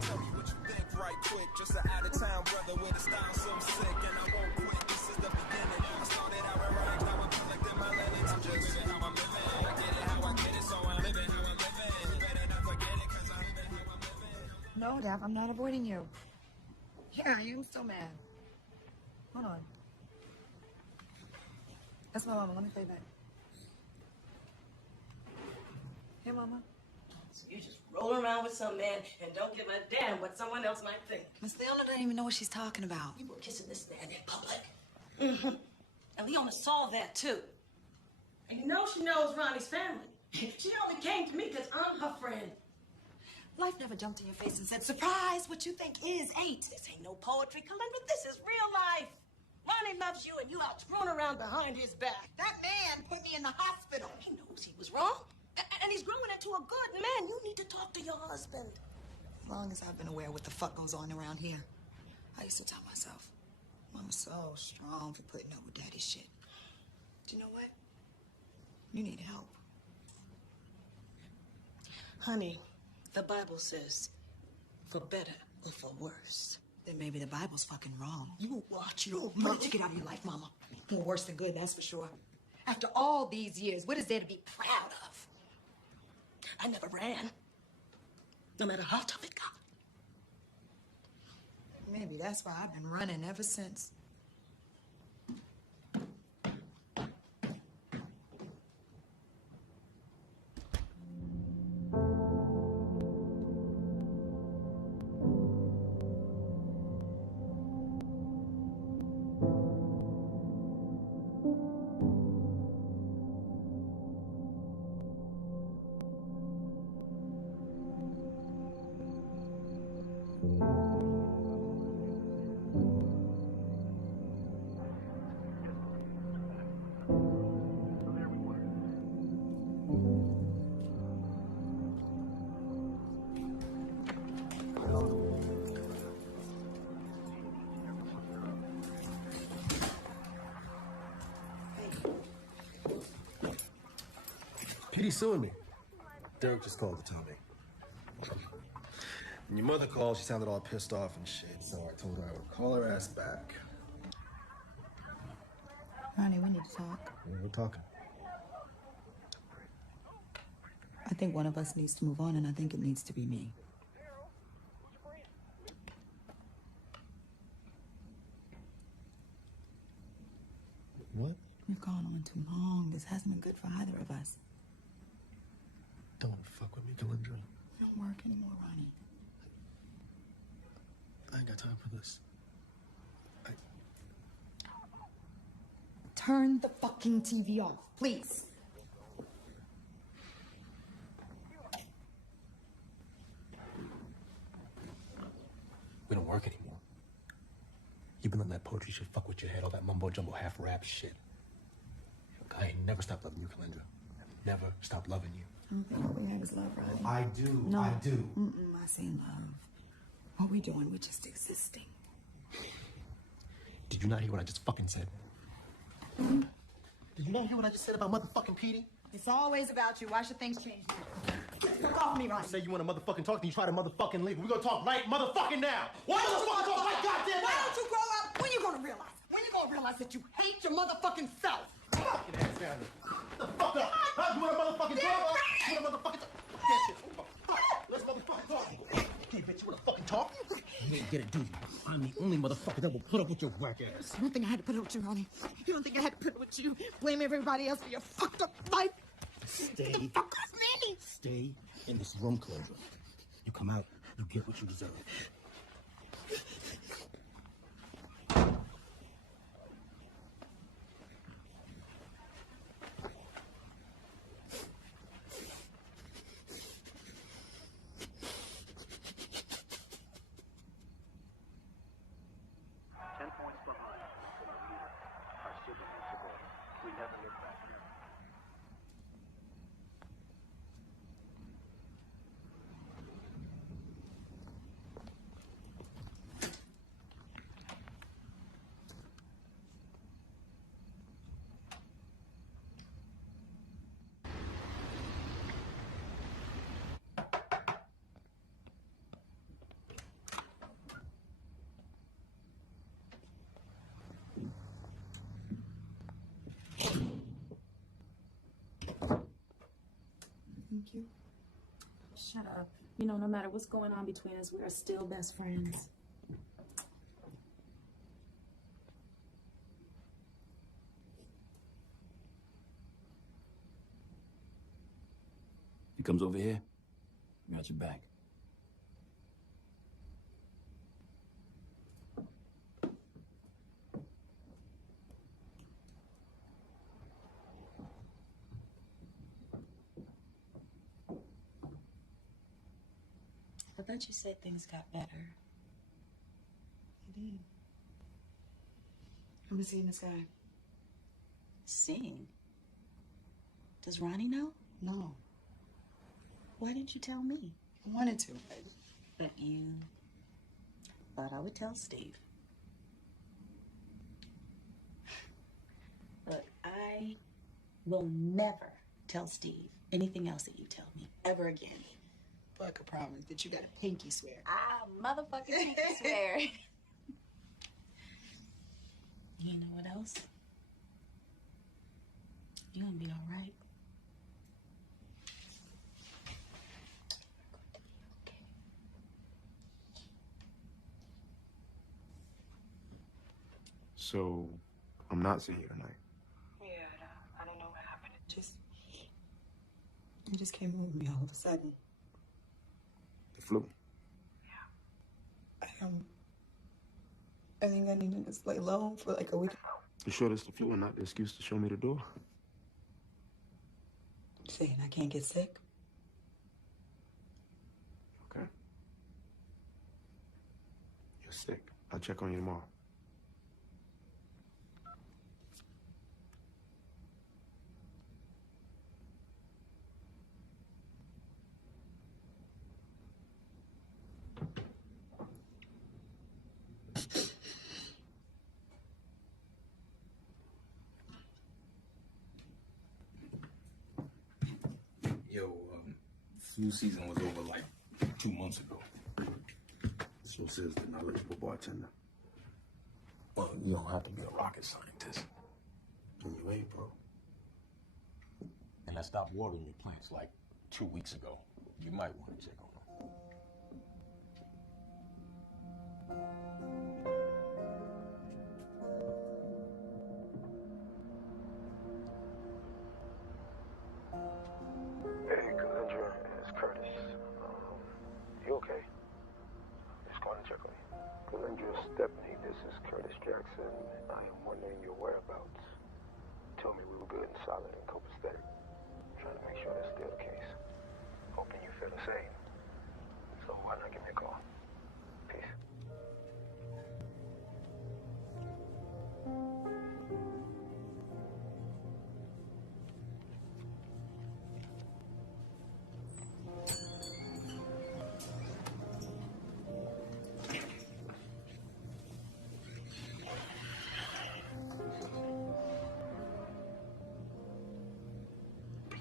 Tell me what you think right quick. Just an out-of-town brother with a style so sick, and I won't quit. This is the beginning. I started out with rhymes, now I'm collecting my linen. I'm just living how I'm living. I get it how I get it, so I'm living how I'm living. You better not forget it, cause I'm living how I'm living. No, Daph, I'm not avoiding you. Yeah, I am still mad. Hold on. That's my mama. Let me play back. Hey, mama. So you just roll around with some man and don't give a damn what someone else might think. Miss Leona doesn't even know what she's talking about. You were kissing this man in public. Mm-hmm. And Leona saw that too. And you know she knows Ronnie's family. She only came to me because I'm her friend. Life never jumped in your face and said, surprise, what you think is ain't. This ain't no poetry, Calendra. This is real life. Ronnie loves you and you out screwing around behind his back. That man put me in the hospital. He knows he was wrong. And he's growing into a good man. You need to talk to your husband. As long as I've been aware of what the fuck goes on around here, I used to tell myself, Mama's so strong for putting up with daddy's shit. Do you know what? You need help. Honey, the Bible says, for better or for worse. Then maybe the Bible's fucking wrong. You watch your What mouth. did you get out of your life, Mama? More worse than good, that's for sure. After all these years, what is there to be proud of? I never ran. No matter how tough it got. Maybe that's why I've been running ever since. Petey's suing me. Derek just called to tell me. When your mother called, she sounded all pissed off and shit, so I told her I would call her ass back. Ronnie, we need to talk. Yeah, we're talking. I think one of us needs to move on, and I think it needs to be me. What? We've gone on too long. This hasn't been good for either of us. Don't fuck with me, Calendra. It don't work anymore, Ronnie. I ain't got time for this. Turn the fucking TV off, please. We don't work anymore. You've been letting that poetry shit fuck with your head, all that mumbo-jumbo half-rap shit. Look, I ain't never stopped loving you, Calendra. I've never stopped loving you. I don't think what we have is love, Ronnie. I do. No. I do. I say love. What we doing? We're just existing. Did you not hear what I just fucking said? Did you not hear what I just said about motherfucking Petey? It's always about you. Why should things change now? Fuck off me, Ronnie. Say you want to motherfucking talk, then you try to motherfucking leave. We're gonna talk right motherfucking now. Why motherfucking talk right goddamn now? Why don't you grow up? When you gonna realize? When you gonna realize that you hate your motherfucking self? Fucking ass down here. The fuck up. Huh? You want to motherfucking talk? You want to motherfucking talk? That shit. Let's motherfucking talk. Hey, bitch, you want to fucking talk? You ain't get it, do you? I'm the only motherfucker that will put up with your whack ass. You don't think I had to put up with you, Ronnie? You don't think I had to put up with you? Blame everybody else for your fucked up life? Stay. Get the fuck off me! Stay in this room, Calendra. You come out, you get what you deserve. Thank you. Shut up. You know, no matter what's going on between us, we are still best friends. He comes over here, I got your back. I thought you said things got better. I did. I'm seeing this guy. Seeing? Does Ronnie know? No. Why didn't you tell me? I wanted to, but you thought I would tell Steve. Look, I will never tell Steve anything else that you tell me ever again. Fuck a promise that you got a pinky swear. Ah, motherfucking pinky swear. You know what else? You're gonna be all right. So, I'm not seeing you tonight. Yeah, I don't know what happened. It just came over me all of a sudden. The flu. I think I need to just lay low for like a week. You sure that's the flu and not the excuse to show me the door? Saying I can't get sick? Okay. You're sick. I'll check on you tomorrow. Yo, flu season was over like 2 months ago. So says the knowledgeable bartender. Well, you don't have to be a rocket scientist. And you ain't, bro. And I stopped watering your plants like 2 weeks ago. You might want to check on them. Hey, Calandra, it's Curtis. You okay? Just going to check on you. Calandra, Stephanie, this is Curtis Jackson. I am wondering your whereabouts. Told me we were good and solid and copacetic. Trying to make sure that's still the case. Hoping you feel the same. So why not give me a call? Peace.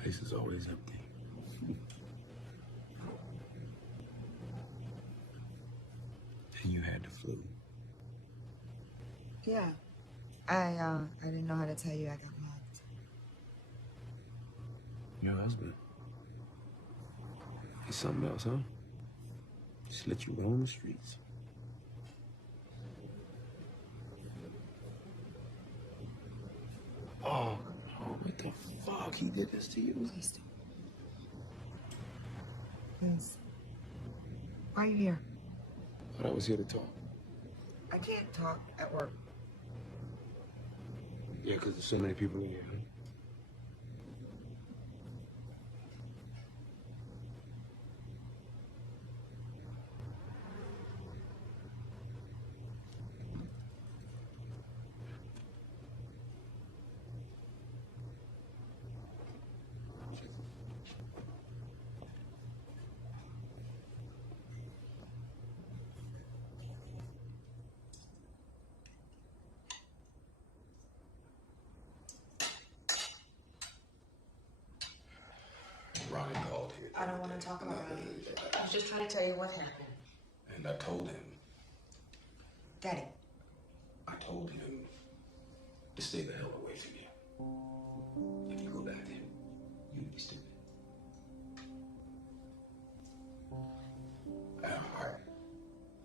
Place is always empty. And you had the flu. Yeah. I didn't know how to tell you I got mugged. Your husband. He's something else, huh? Just let you roam the streets. Oh, what the fuck? He did this to you? Please don't. Please. Why are you here? But I was here to talk. I can't talk at work. Yeah, because there's so many people in here. Huh? Ronnie called here. I don't want to talk about it. I was just trying to tell you what happened. And I told him, Daddy. I told him to stay the hell away from you. If you go back to him, you'd be stupid.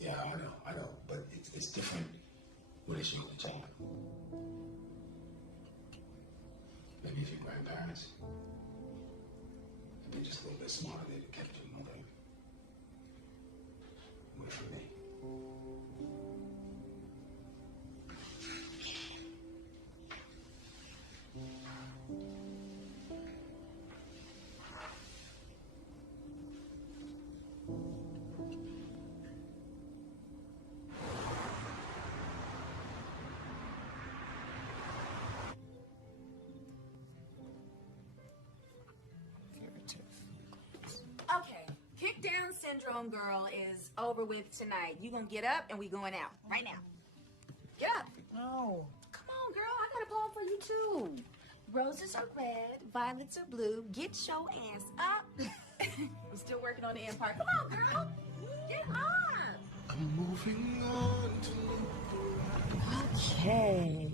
Yeah, I know, but it's different when it's you and Jane. Maybe if your grandparents had been just a little bit smarter, they'd have kept your mother away from me. Okay, kick down syndrome, girl, is over with tonight. You gonna get up and we going out right now. Get up. No. Come on, girl. I got a poem for you too. Roses are red, violets are blue. Get your ass up. I'm still working on the empire. Come on, girl. Get up. I'm moving on to Okay.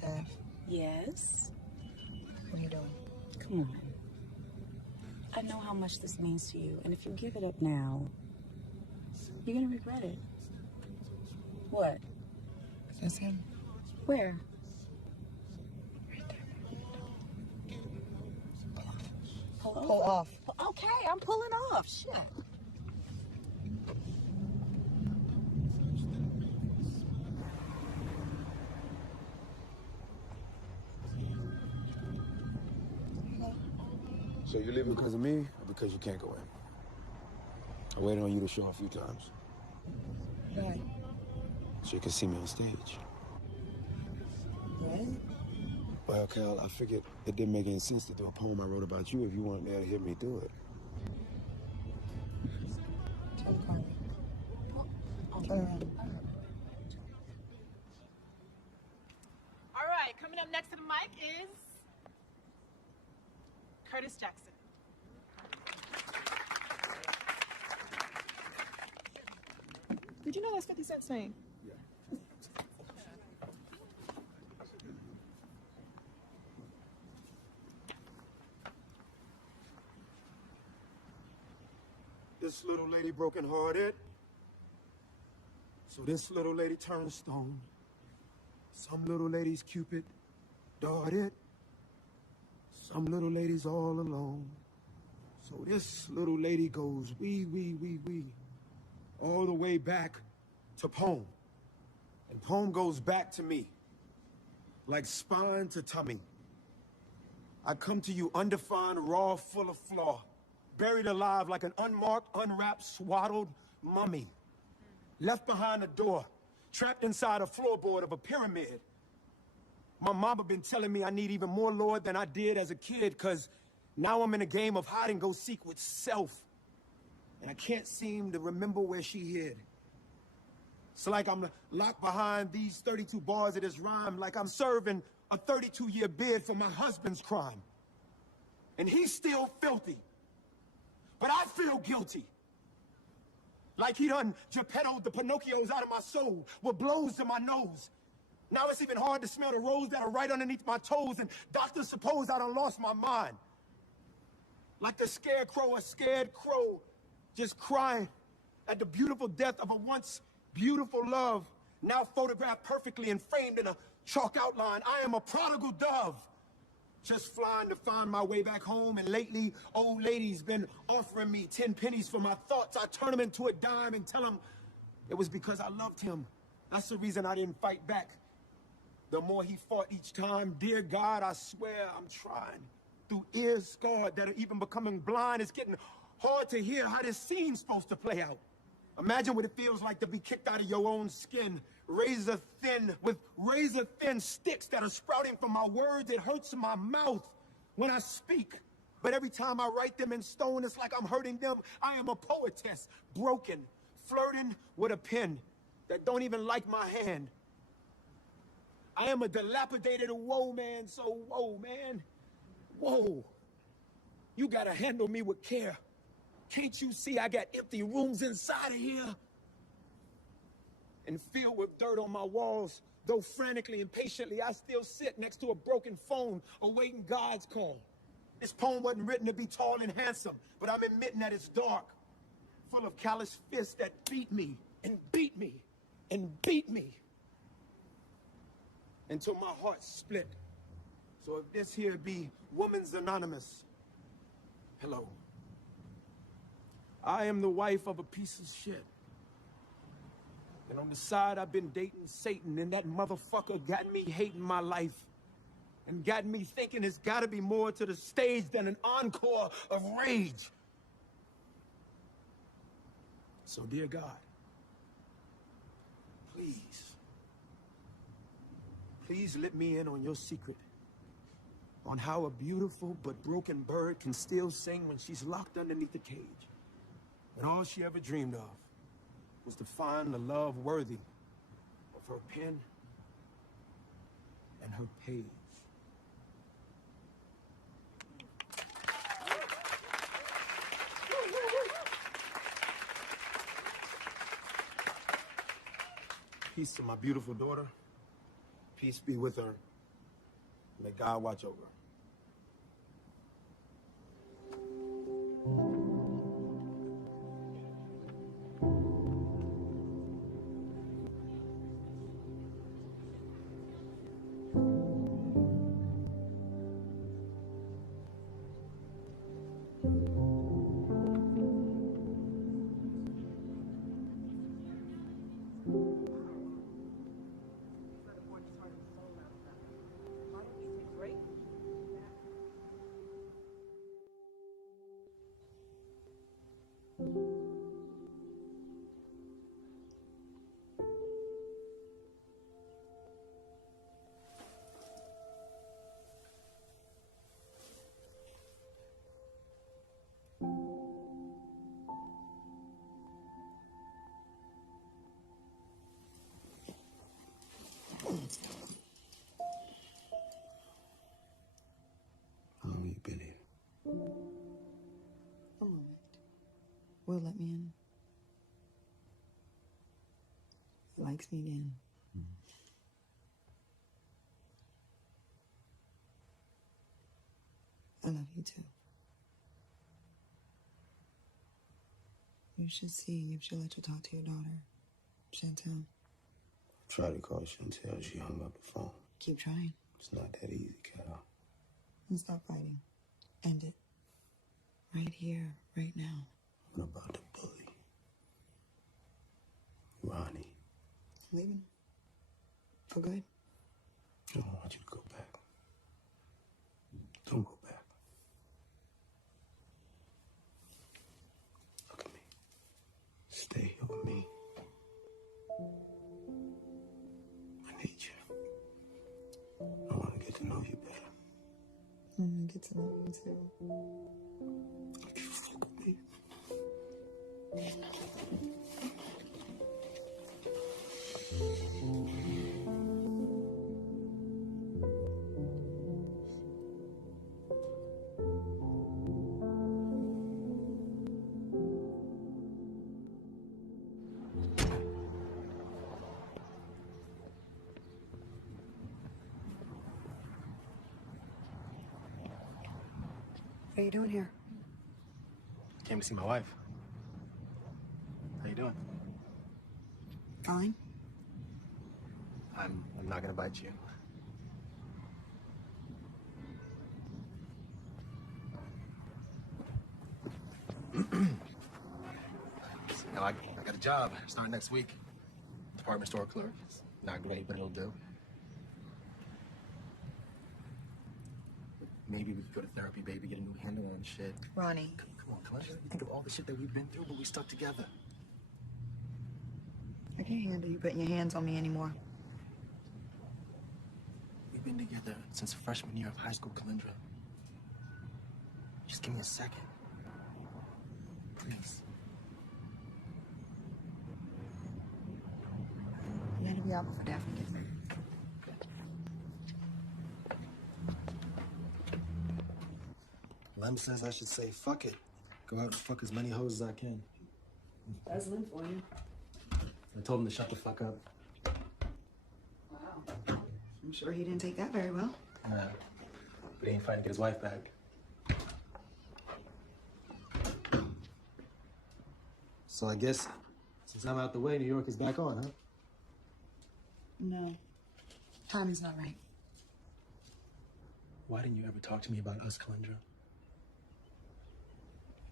Dad, Yes. what are you doing? Come on. I know how much this means to you, and if you give it up now, you're gonna regret it. What? That's him. Where? Pull off. Okay, I'm pulling off. Shit. So you leaving because of me or because you can't go in? I waited on you to show a few times. Why? So you can see me on stage. What? Well, Cal, I figured it didn't make any sense to do a poem I wrote about you if you weren't there to hear me do it. Tell him to call me. Turn around. All right, coming up next to the mic is Curtis Jackson. Did you know that's 50 Cent's name? This little lady broken hearted. So this little lady turned stone. Some little ladies Cupid darted. Some little ladies all alone. So this little lady goes wee, all the way back to Poem. And Poem goes back to me, like spine to tummy. I come to you undefined, raw, full of flaw, buried alive like an unmarked, unwrapped, swaddled mummy. Left behind a door, trapped inside a floorboard of a pyramid. My mama been telling me I need even more Lord than I did as a kid, cause now I'm in a game of hide and go seek with self. And I can't seem to remember where she hid. It's like I'm locked behind these 32 bars of this rhyme, like I'm serving a 32-year bid for my husband's crime. And he's still filthy, but I feel guilty. Like he done Geppetto'd the Pinocchios out of my soul with blows to my nose. Now it's even hard to smell the rose that are right underneath my toes, and doctors suppose I done lost my mind. Like the scarecrow, a scared crow, just crying at the beautiful death of a once beautiful love, now photographed perfectly and framed in a chalk outline. I am a prodigal dove, Just flying to find my way back home, and lately, old ladies been offering me 10 pennies for my thoughts. I turn them into a dime and tell them it was because I loved him. That's the reason I didn't fight back. The more he fought each time, dear God, I swear I'm trying. Through ears scarred that are even becoming blind, it's getting hard to hear how this scene's supposed to play out. Imagine what it feels like to be kicked out of your own skin, razor thin, with razor thin sticks that are sprouting from my words. It hurts my mouth when I speak. But every time I write them in stone, it's like I'm hurting them. I am a poetess, broken, flirting with a pen that don't even like my hand. I am a dilapidated woe man, so whoa, man. Whoa. You gotta handle me with care. Can't you see I got empty rooms inside of here? And filled with dirt on my walls, though frantically and patiently, I still sit next to a broken phone, awaiting God's call. This poem wasn't written to be tall and handsome, but I'm admitting that it's dark, full of callous fists that beat me, and beat me, and beat me, until my heart split. So if this here be Woman's Anonymous, hello. I am the wife of a piece of shit. And on the side, I've been dating Satan, and that motherfucker got me hating my life. And got me thinking there's gotta be more to the stage than an encore of rage. So dear God, please let me in on your secret. On how a beautiful but broken bird can still sing when she's locked underneath the cage. And all she ever dreamed of was to find the love worthy of her pen and her page. Peace to my beautiful daughter. Peace be with her. May God watch over her. How long have you been here? A moment. Will let me in. He likes me again. I love you too. You should see if she'll let you talk to your daughter, Chantel. I tried to call Chantel. She hung up the phone. Keep trying. It's not that easy, Cal. And stop fighting. End it. Right here, right now. What about the bully? Ronnie. I'm leaving. For good. I don't want you to go back. Don't go back. Look at me. Stay here with me. I need you. I want to get to know you better. I'm gonna get to know you too. Like you fuck with me. What are you doing here? Came to see my wife. How you doing? Fine. I'm not gonna bite you. I got a job starting next week. Department store clerk. It's not great, but it'll do. Maybe we could go to therapy, baby, get a new handle on shit. Ronnie. Come on, Calandra. Think of all the shit that we've been through, but we stuck together. I can't handle you putting your hands on me anymore. We've been together since freshman year of high school, Calandra. Just give me a second. Please. You had to be out before Daphne gets there. Lem says I should say fuck it. Go out and fuck as many hoes as I can. That's Lynn for you. I told him to shut the fuck up. Wow. I'm sure he didn't take that very well. Nah, but he ain't fighting to get his wife back. So I guess since I'm out the way, New York is back on, huh? No. Timing's not right. Why didn't you ever talk to me about us, Calandra?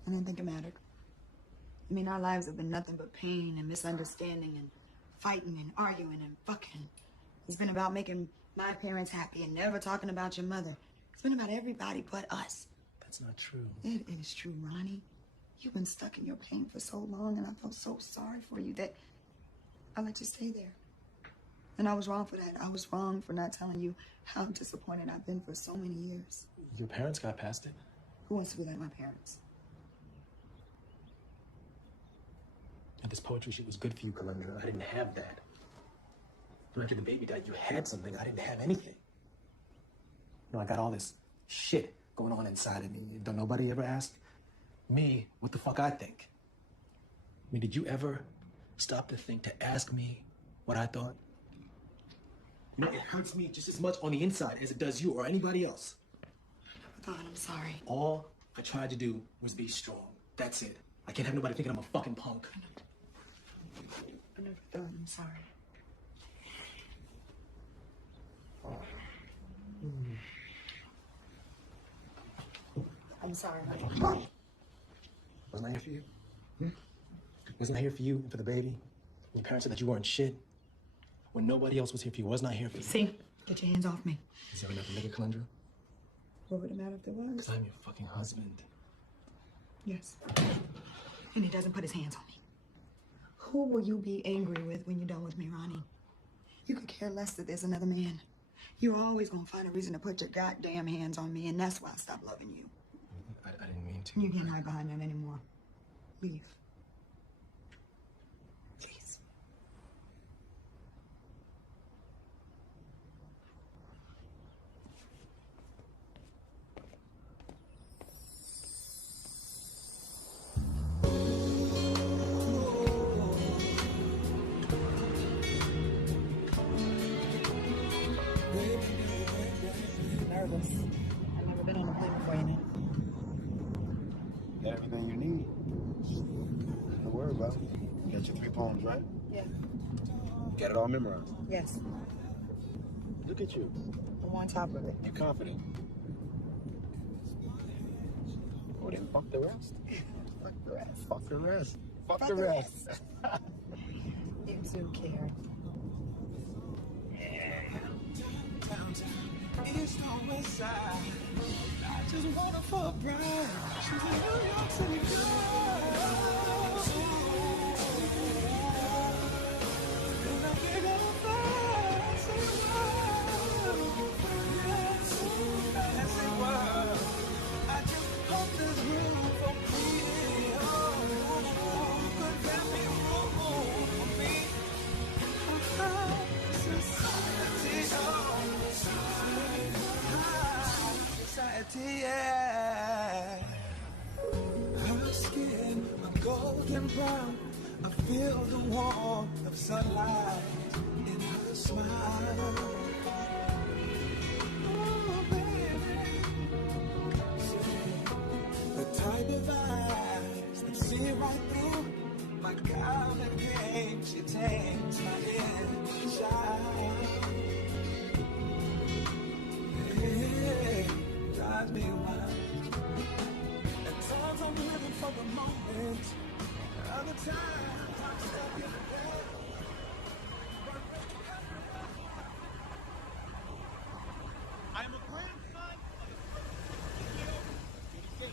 I didn't think it mattered. I mean, our lives have been nothing but pain and misunderstanding and fighting and arguing and fucking. It's been about making my parents happy and never talking about your mother. It's been about everybody but us. That's not true. It is true, Ronnie. You've been stuck in your pain for so long, and I felt so sorry for you that I let you stay there. And I was wrong for that. I was wrong for not telling you how disappointed I've been for so many years. Your parents got past it? Who wants to be like my parents? And this poetry shit was good for you, Calandra. I didn't have that. But after the baby died, you had something. I didn't have anything. You know, I got all this shit going on inside of me. Don't nobody ever ask me what the fuck I think? I mean, did you ever stop to think to ask me what I thought? You know, it hurts me just as much on the inside as it does you or anybody else. God, I'm sorry. All I tried to do was be strong. That's it. I can't have nobody thinking I'm a fucking punk. I never thought. I'm sorry. I'm sorry. Wasn't I here for you? Wasn't I here for you and for the baby? When your parents said that you weren't shit? When nobody else was here for you, wasn't I here for you? See? Get your hands off me. Is there enough nigga, Calandra? What would it matter if there was? Because I'm your fucking husband. Yes. And he doesn't put his hands on me. Who will you be angry with when you're done with me, Ronnie? You could care less that there's another man. You're always gonna find a reason to put your goddamn hands on me, and that's why I stopped loving you. I didn't mean to. You can't hide behind that anymore. Leave. Please. Nervous. I've never been on a plane before, you know. Got everything you need. Don't worry about it. You got your 3 poems, right? Yeah. You got it all memorized. Yes. Look at you. I'm on top of it. You're confident. Oh, then fuck the rest. Fuck the rest. Fuck the rest. Fuck the rest. You too, Karen. East or west side, I just want a fuck bride. She's a New York City girl. And I think I'm a fancy world. Yes, fancy world. I just hope there's room for me. Oh, could there be room for me? Society, society, yeah. Her skin, a golden brown. I feel the warmth of sunlight in her smile. Oh, baby. The type of eyes that see right through my common game. She takes my inner child. Drives me wild. At times I'm living for the moment. I am a grandson of the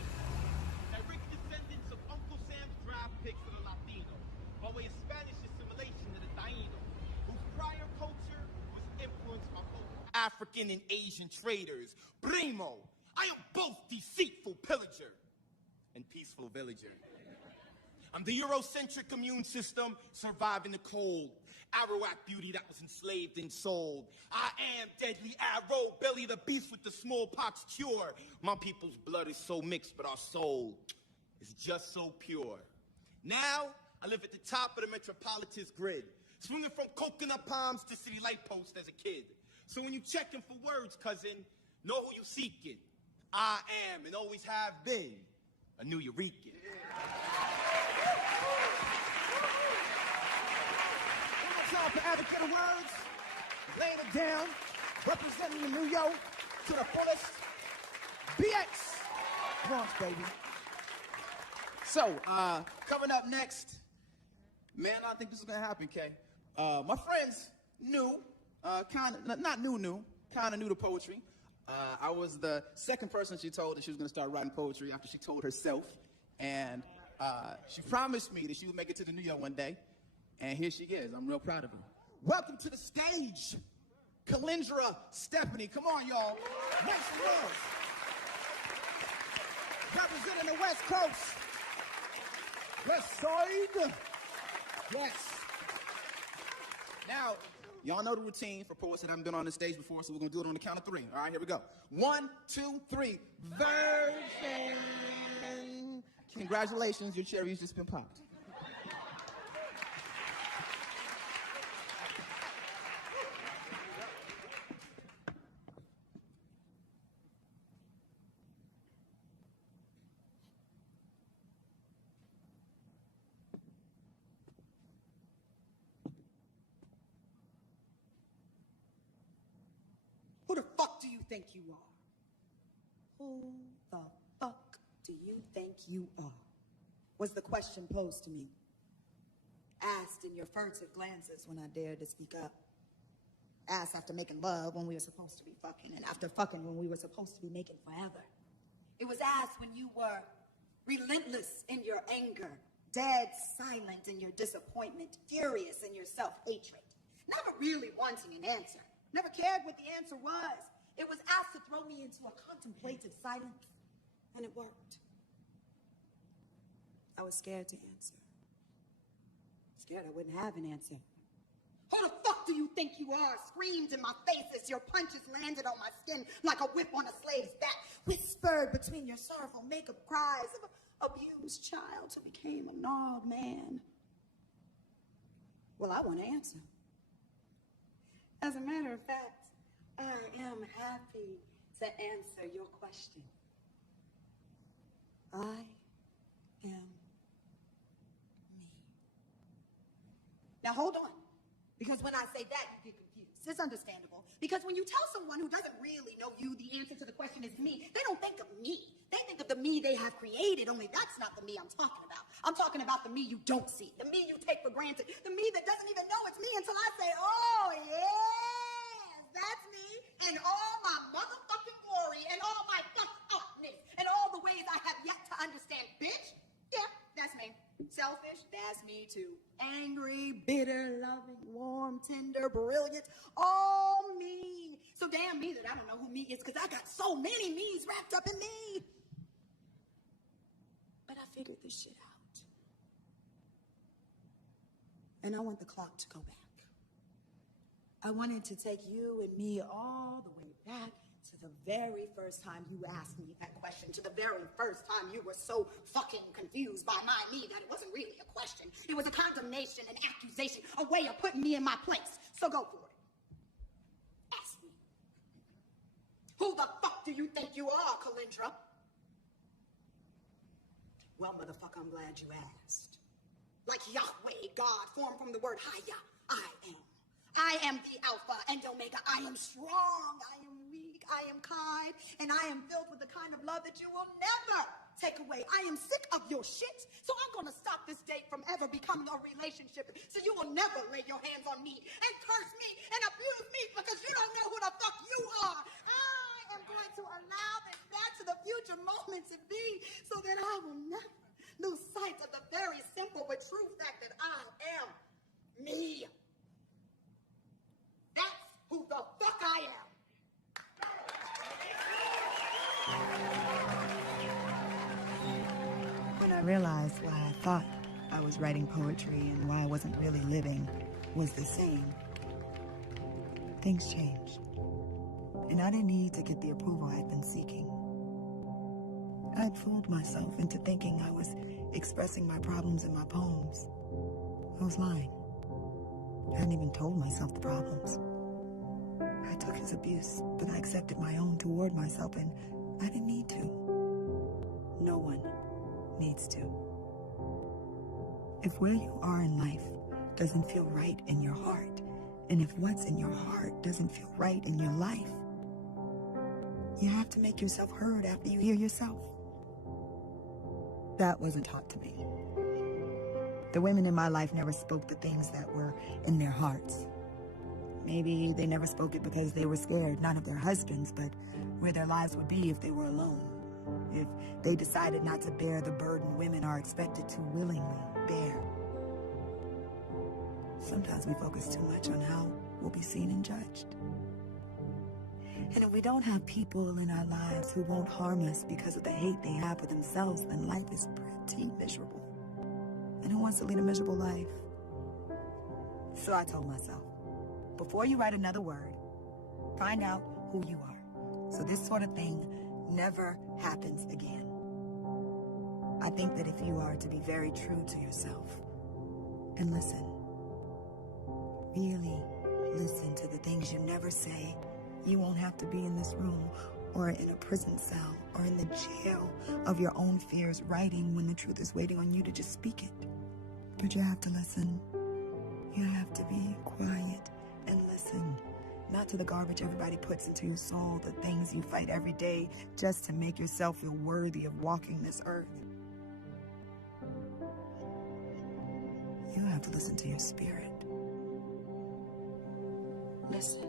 direct descendants of Uncle Sam's draft picks for the Latino, by way of Spanish assimilation to the Taino, whose prior culture was influenced by both African and Asian traders. Primo, I am both deceitful pillager and peaceful villager. I'm the Eurocentric immune system surviving the cold. Arawak beauty that was enslaved and sold. I am deadly arrow, belly the beast with the smallpox cure. My people's blood is so mixed, but our soul is just so pure. Now, I live at the top of the metropolitan's grid, swinging from coconut palms to city light posts as a kid. So when you checking for words, cousin, know who you seeking. I am and always have been a New Eurekan. Time for advocate of words, laying it down, representing the New York to the fullest. BX, Bronx, baby. So, coming up next, man, I think this is gonna happen, Kay. My friends knew, kind of new to poetry. I was the second person she told that she was gonna start writing poetry after she told herself, and she promised me that she would make it to the New York one day. And here she is. I'm real proud of her. Welcome to the stage, Kalindra Stephanie. Come on, y'all. Make some noise. Representing the West Coast. West Side. Yes. Now, y'all know the routine for poets that haven't been on the stage before, so we're going to do it on the count of three. All right, here we go. 1, 2, 3. Virgin. Congratulations, your cherry's just been popped. Who the fuck do you think you are? Who the fuck do you think you are? Was the question posed to me. Asked in your furtive glances when I dared to speak up. Asked after making love when we were supposed to be fucking, and after fucking when we were supposed to be making forever. It was asked when you were relentless in your anger, dead silent in your disappointment, furious in your self-hatred, never really wanting an answer. Never cared what the answer was. It was asked to throw me into a contemplative silence, and it worked. I was scared to answer. Scared I wouldn't have an answer. Who the fuck do you think you are? Screamed in my face as your punches landed on my skin like a whip on a slave's back. Whispered between your sorrowful makeup cries of an abused child who became a gnarled man. Well, I want to answer. As a matter of fact, I am happy to answer your question. I am me. Now hold on, because when I say that, you get confused. It's understandable, because when you tell someone who doesn't really know you the answer to the question is me, they don't think of me. They think of the me they have created, only that's not the me I'm talking about. I'm talking about the me you don't see, the me you take for granted, the me that doesn't even know it's me until I say, oh, yes, that's me, in all my motherfucking glory, and all my fucked upness, and all the ways I have yet to understand, bitch. Yeah, that's me. Selfish, that's me too. Angry, bitter, loving, warm, tender, brilliant, all me. So damn me that I don't know who me is, because I got so many me's wrapped up in me. But I figured this shit out. And I want the clock to go back. I wanted to take you and me all the way back to the very first time you asked me that question, to the very first time you were so fucking confused by my me that it wasn't really a question. It was a condemnation, an accusation, a way of putting me in my place. So go for it. Ask me. Who the fuck do you think you are, Kalindra? Well, motherfucker, I'm glad you asked. Like Yahweh, God, formed from the word Haya, I am. I am the Alpha and Omega. I am strong. I am weak. I am kind. And I am filled with the kind of love that you will never takeaway. I am sick of your shit, so I'm gonna stop this date from ever becoming a relationship, so you will never lay your hands on me and curse me and abuse me because you don't know who the fuck you are. I am going to allow this back to the future moment to be so that I will never lose sight of the very simple but true fact that I am me. That's who the fuck I am. When I realized why I thought I was writing poetry and why I wasn't really living was the same, things changed. And I didn't need to get the approval I'd been seeking. I'd fooled myself into thinking I was expressing my problems in my poems. I was lying. I hadn't even told myself the problems. I took his abuse, but I accepted my own toward myself, and I didn't need to. No one needs to. If where you are in life doesn't feel right in your heart, and if what's in your heart doesn't feel right in your life, you have to make yourself heard after you hear yourself. That wasn't taught to me. The women in my life never spoke the things that were in their hearts. Maybe they never spoke it because they were scared, not of their husbands, but where their lives would be if they were alone. If they decided not to bear the burden women are expected to willingly bear. Sometimes we focus too much on how we'll be seen and judged. And if we don't have people in our lives who won't harm us because of the hate they have for themselves, then life is pretty miserable. And who wants to lead a miserable life? So I told myself, before you write another word, find out who you are, so this sort of thing never happens again. I think that if you are to be very true to yourself and listen, really listen to the things you never say, you won't have to be in this room or in a prison cell or in the jail of your own fears writing when the truth is waiting on you to just speak it. But you have to listen. You have to be quiet and listen. Not to the garbage everybody puts into your soul, the things you fight every day just to make yourself feel worthy of walking this earth. You have to listen to your spirit. Listen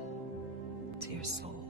to your soul.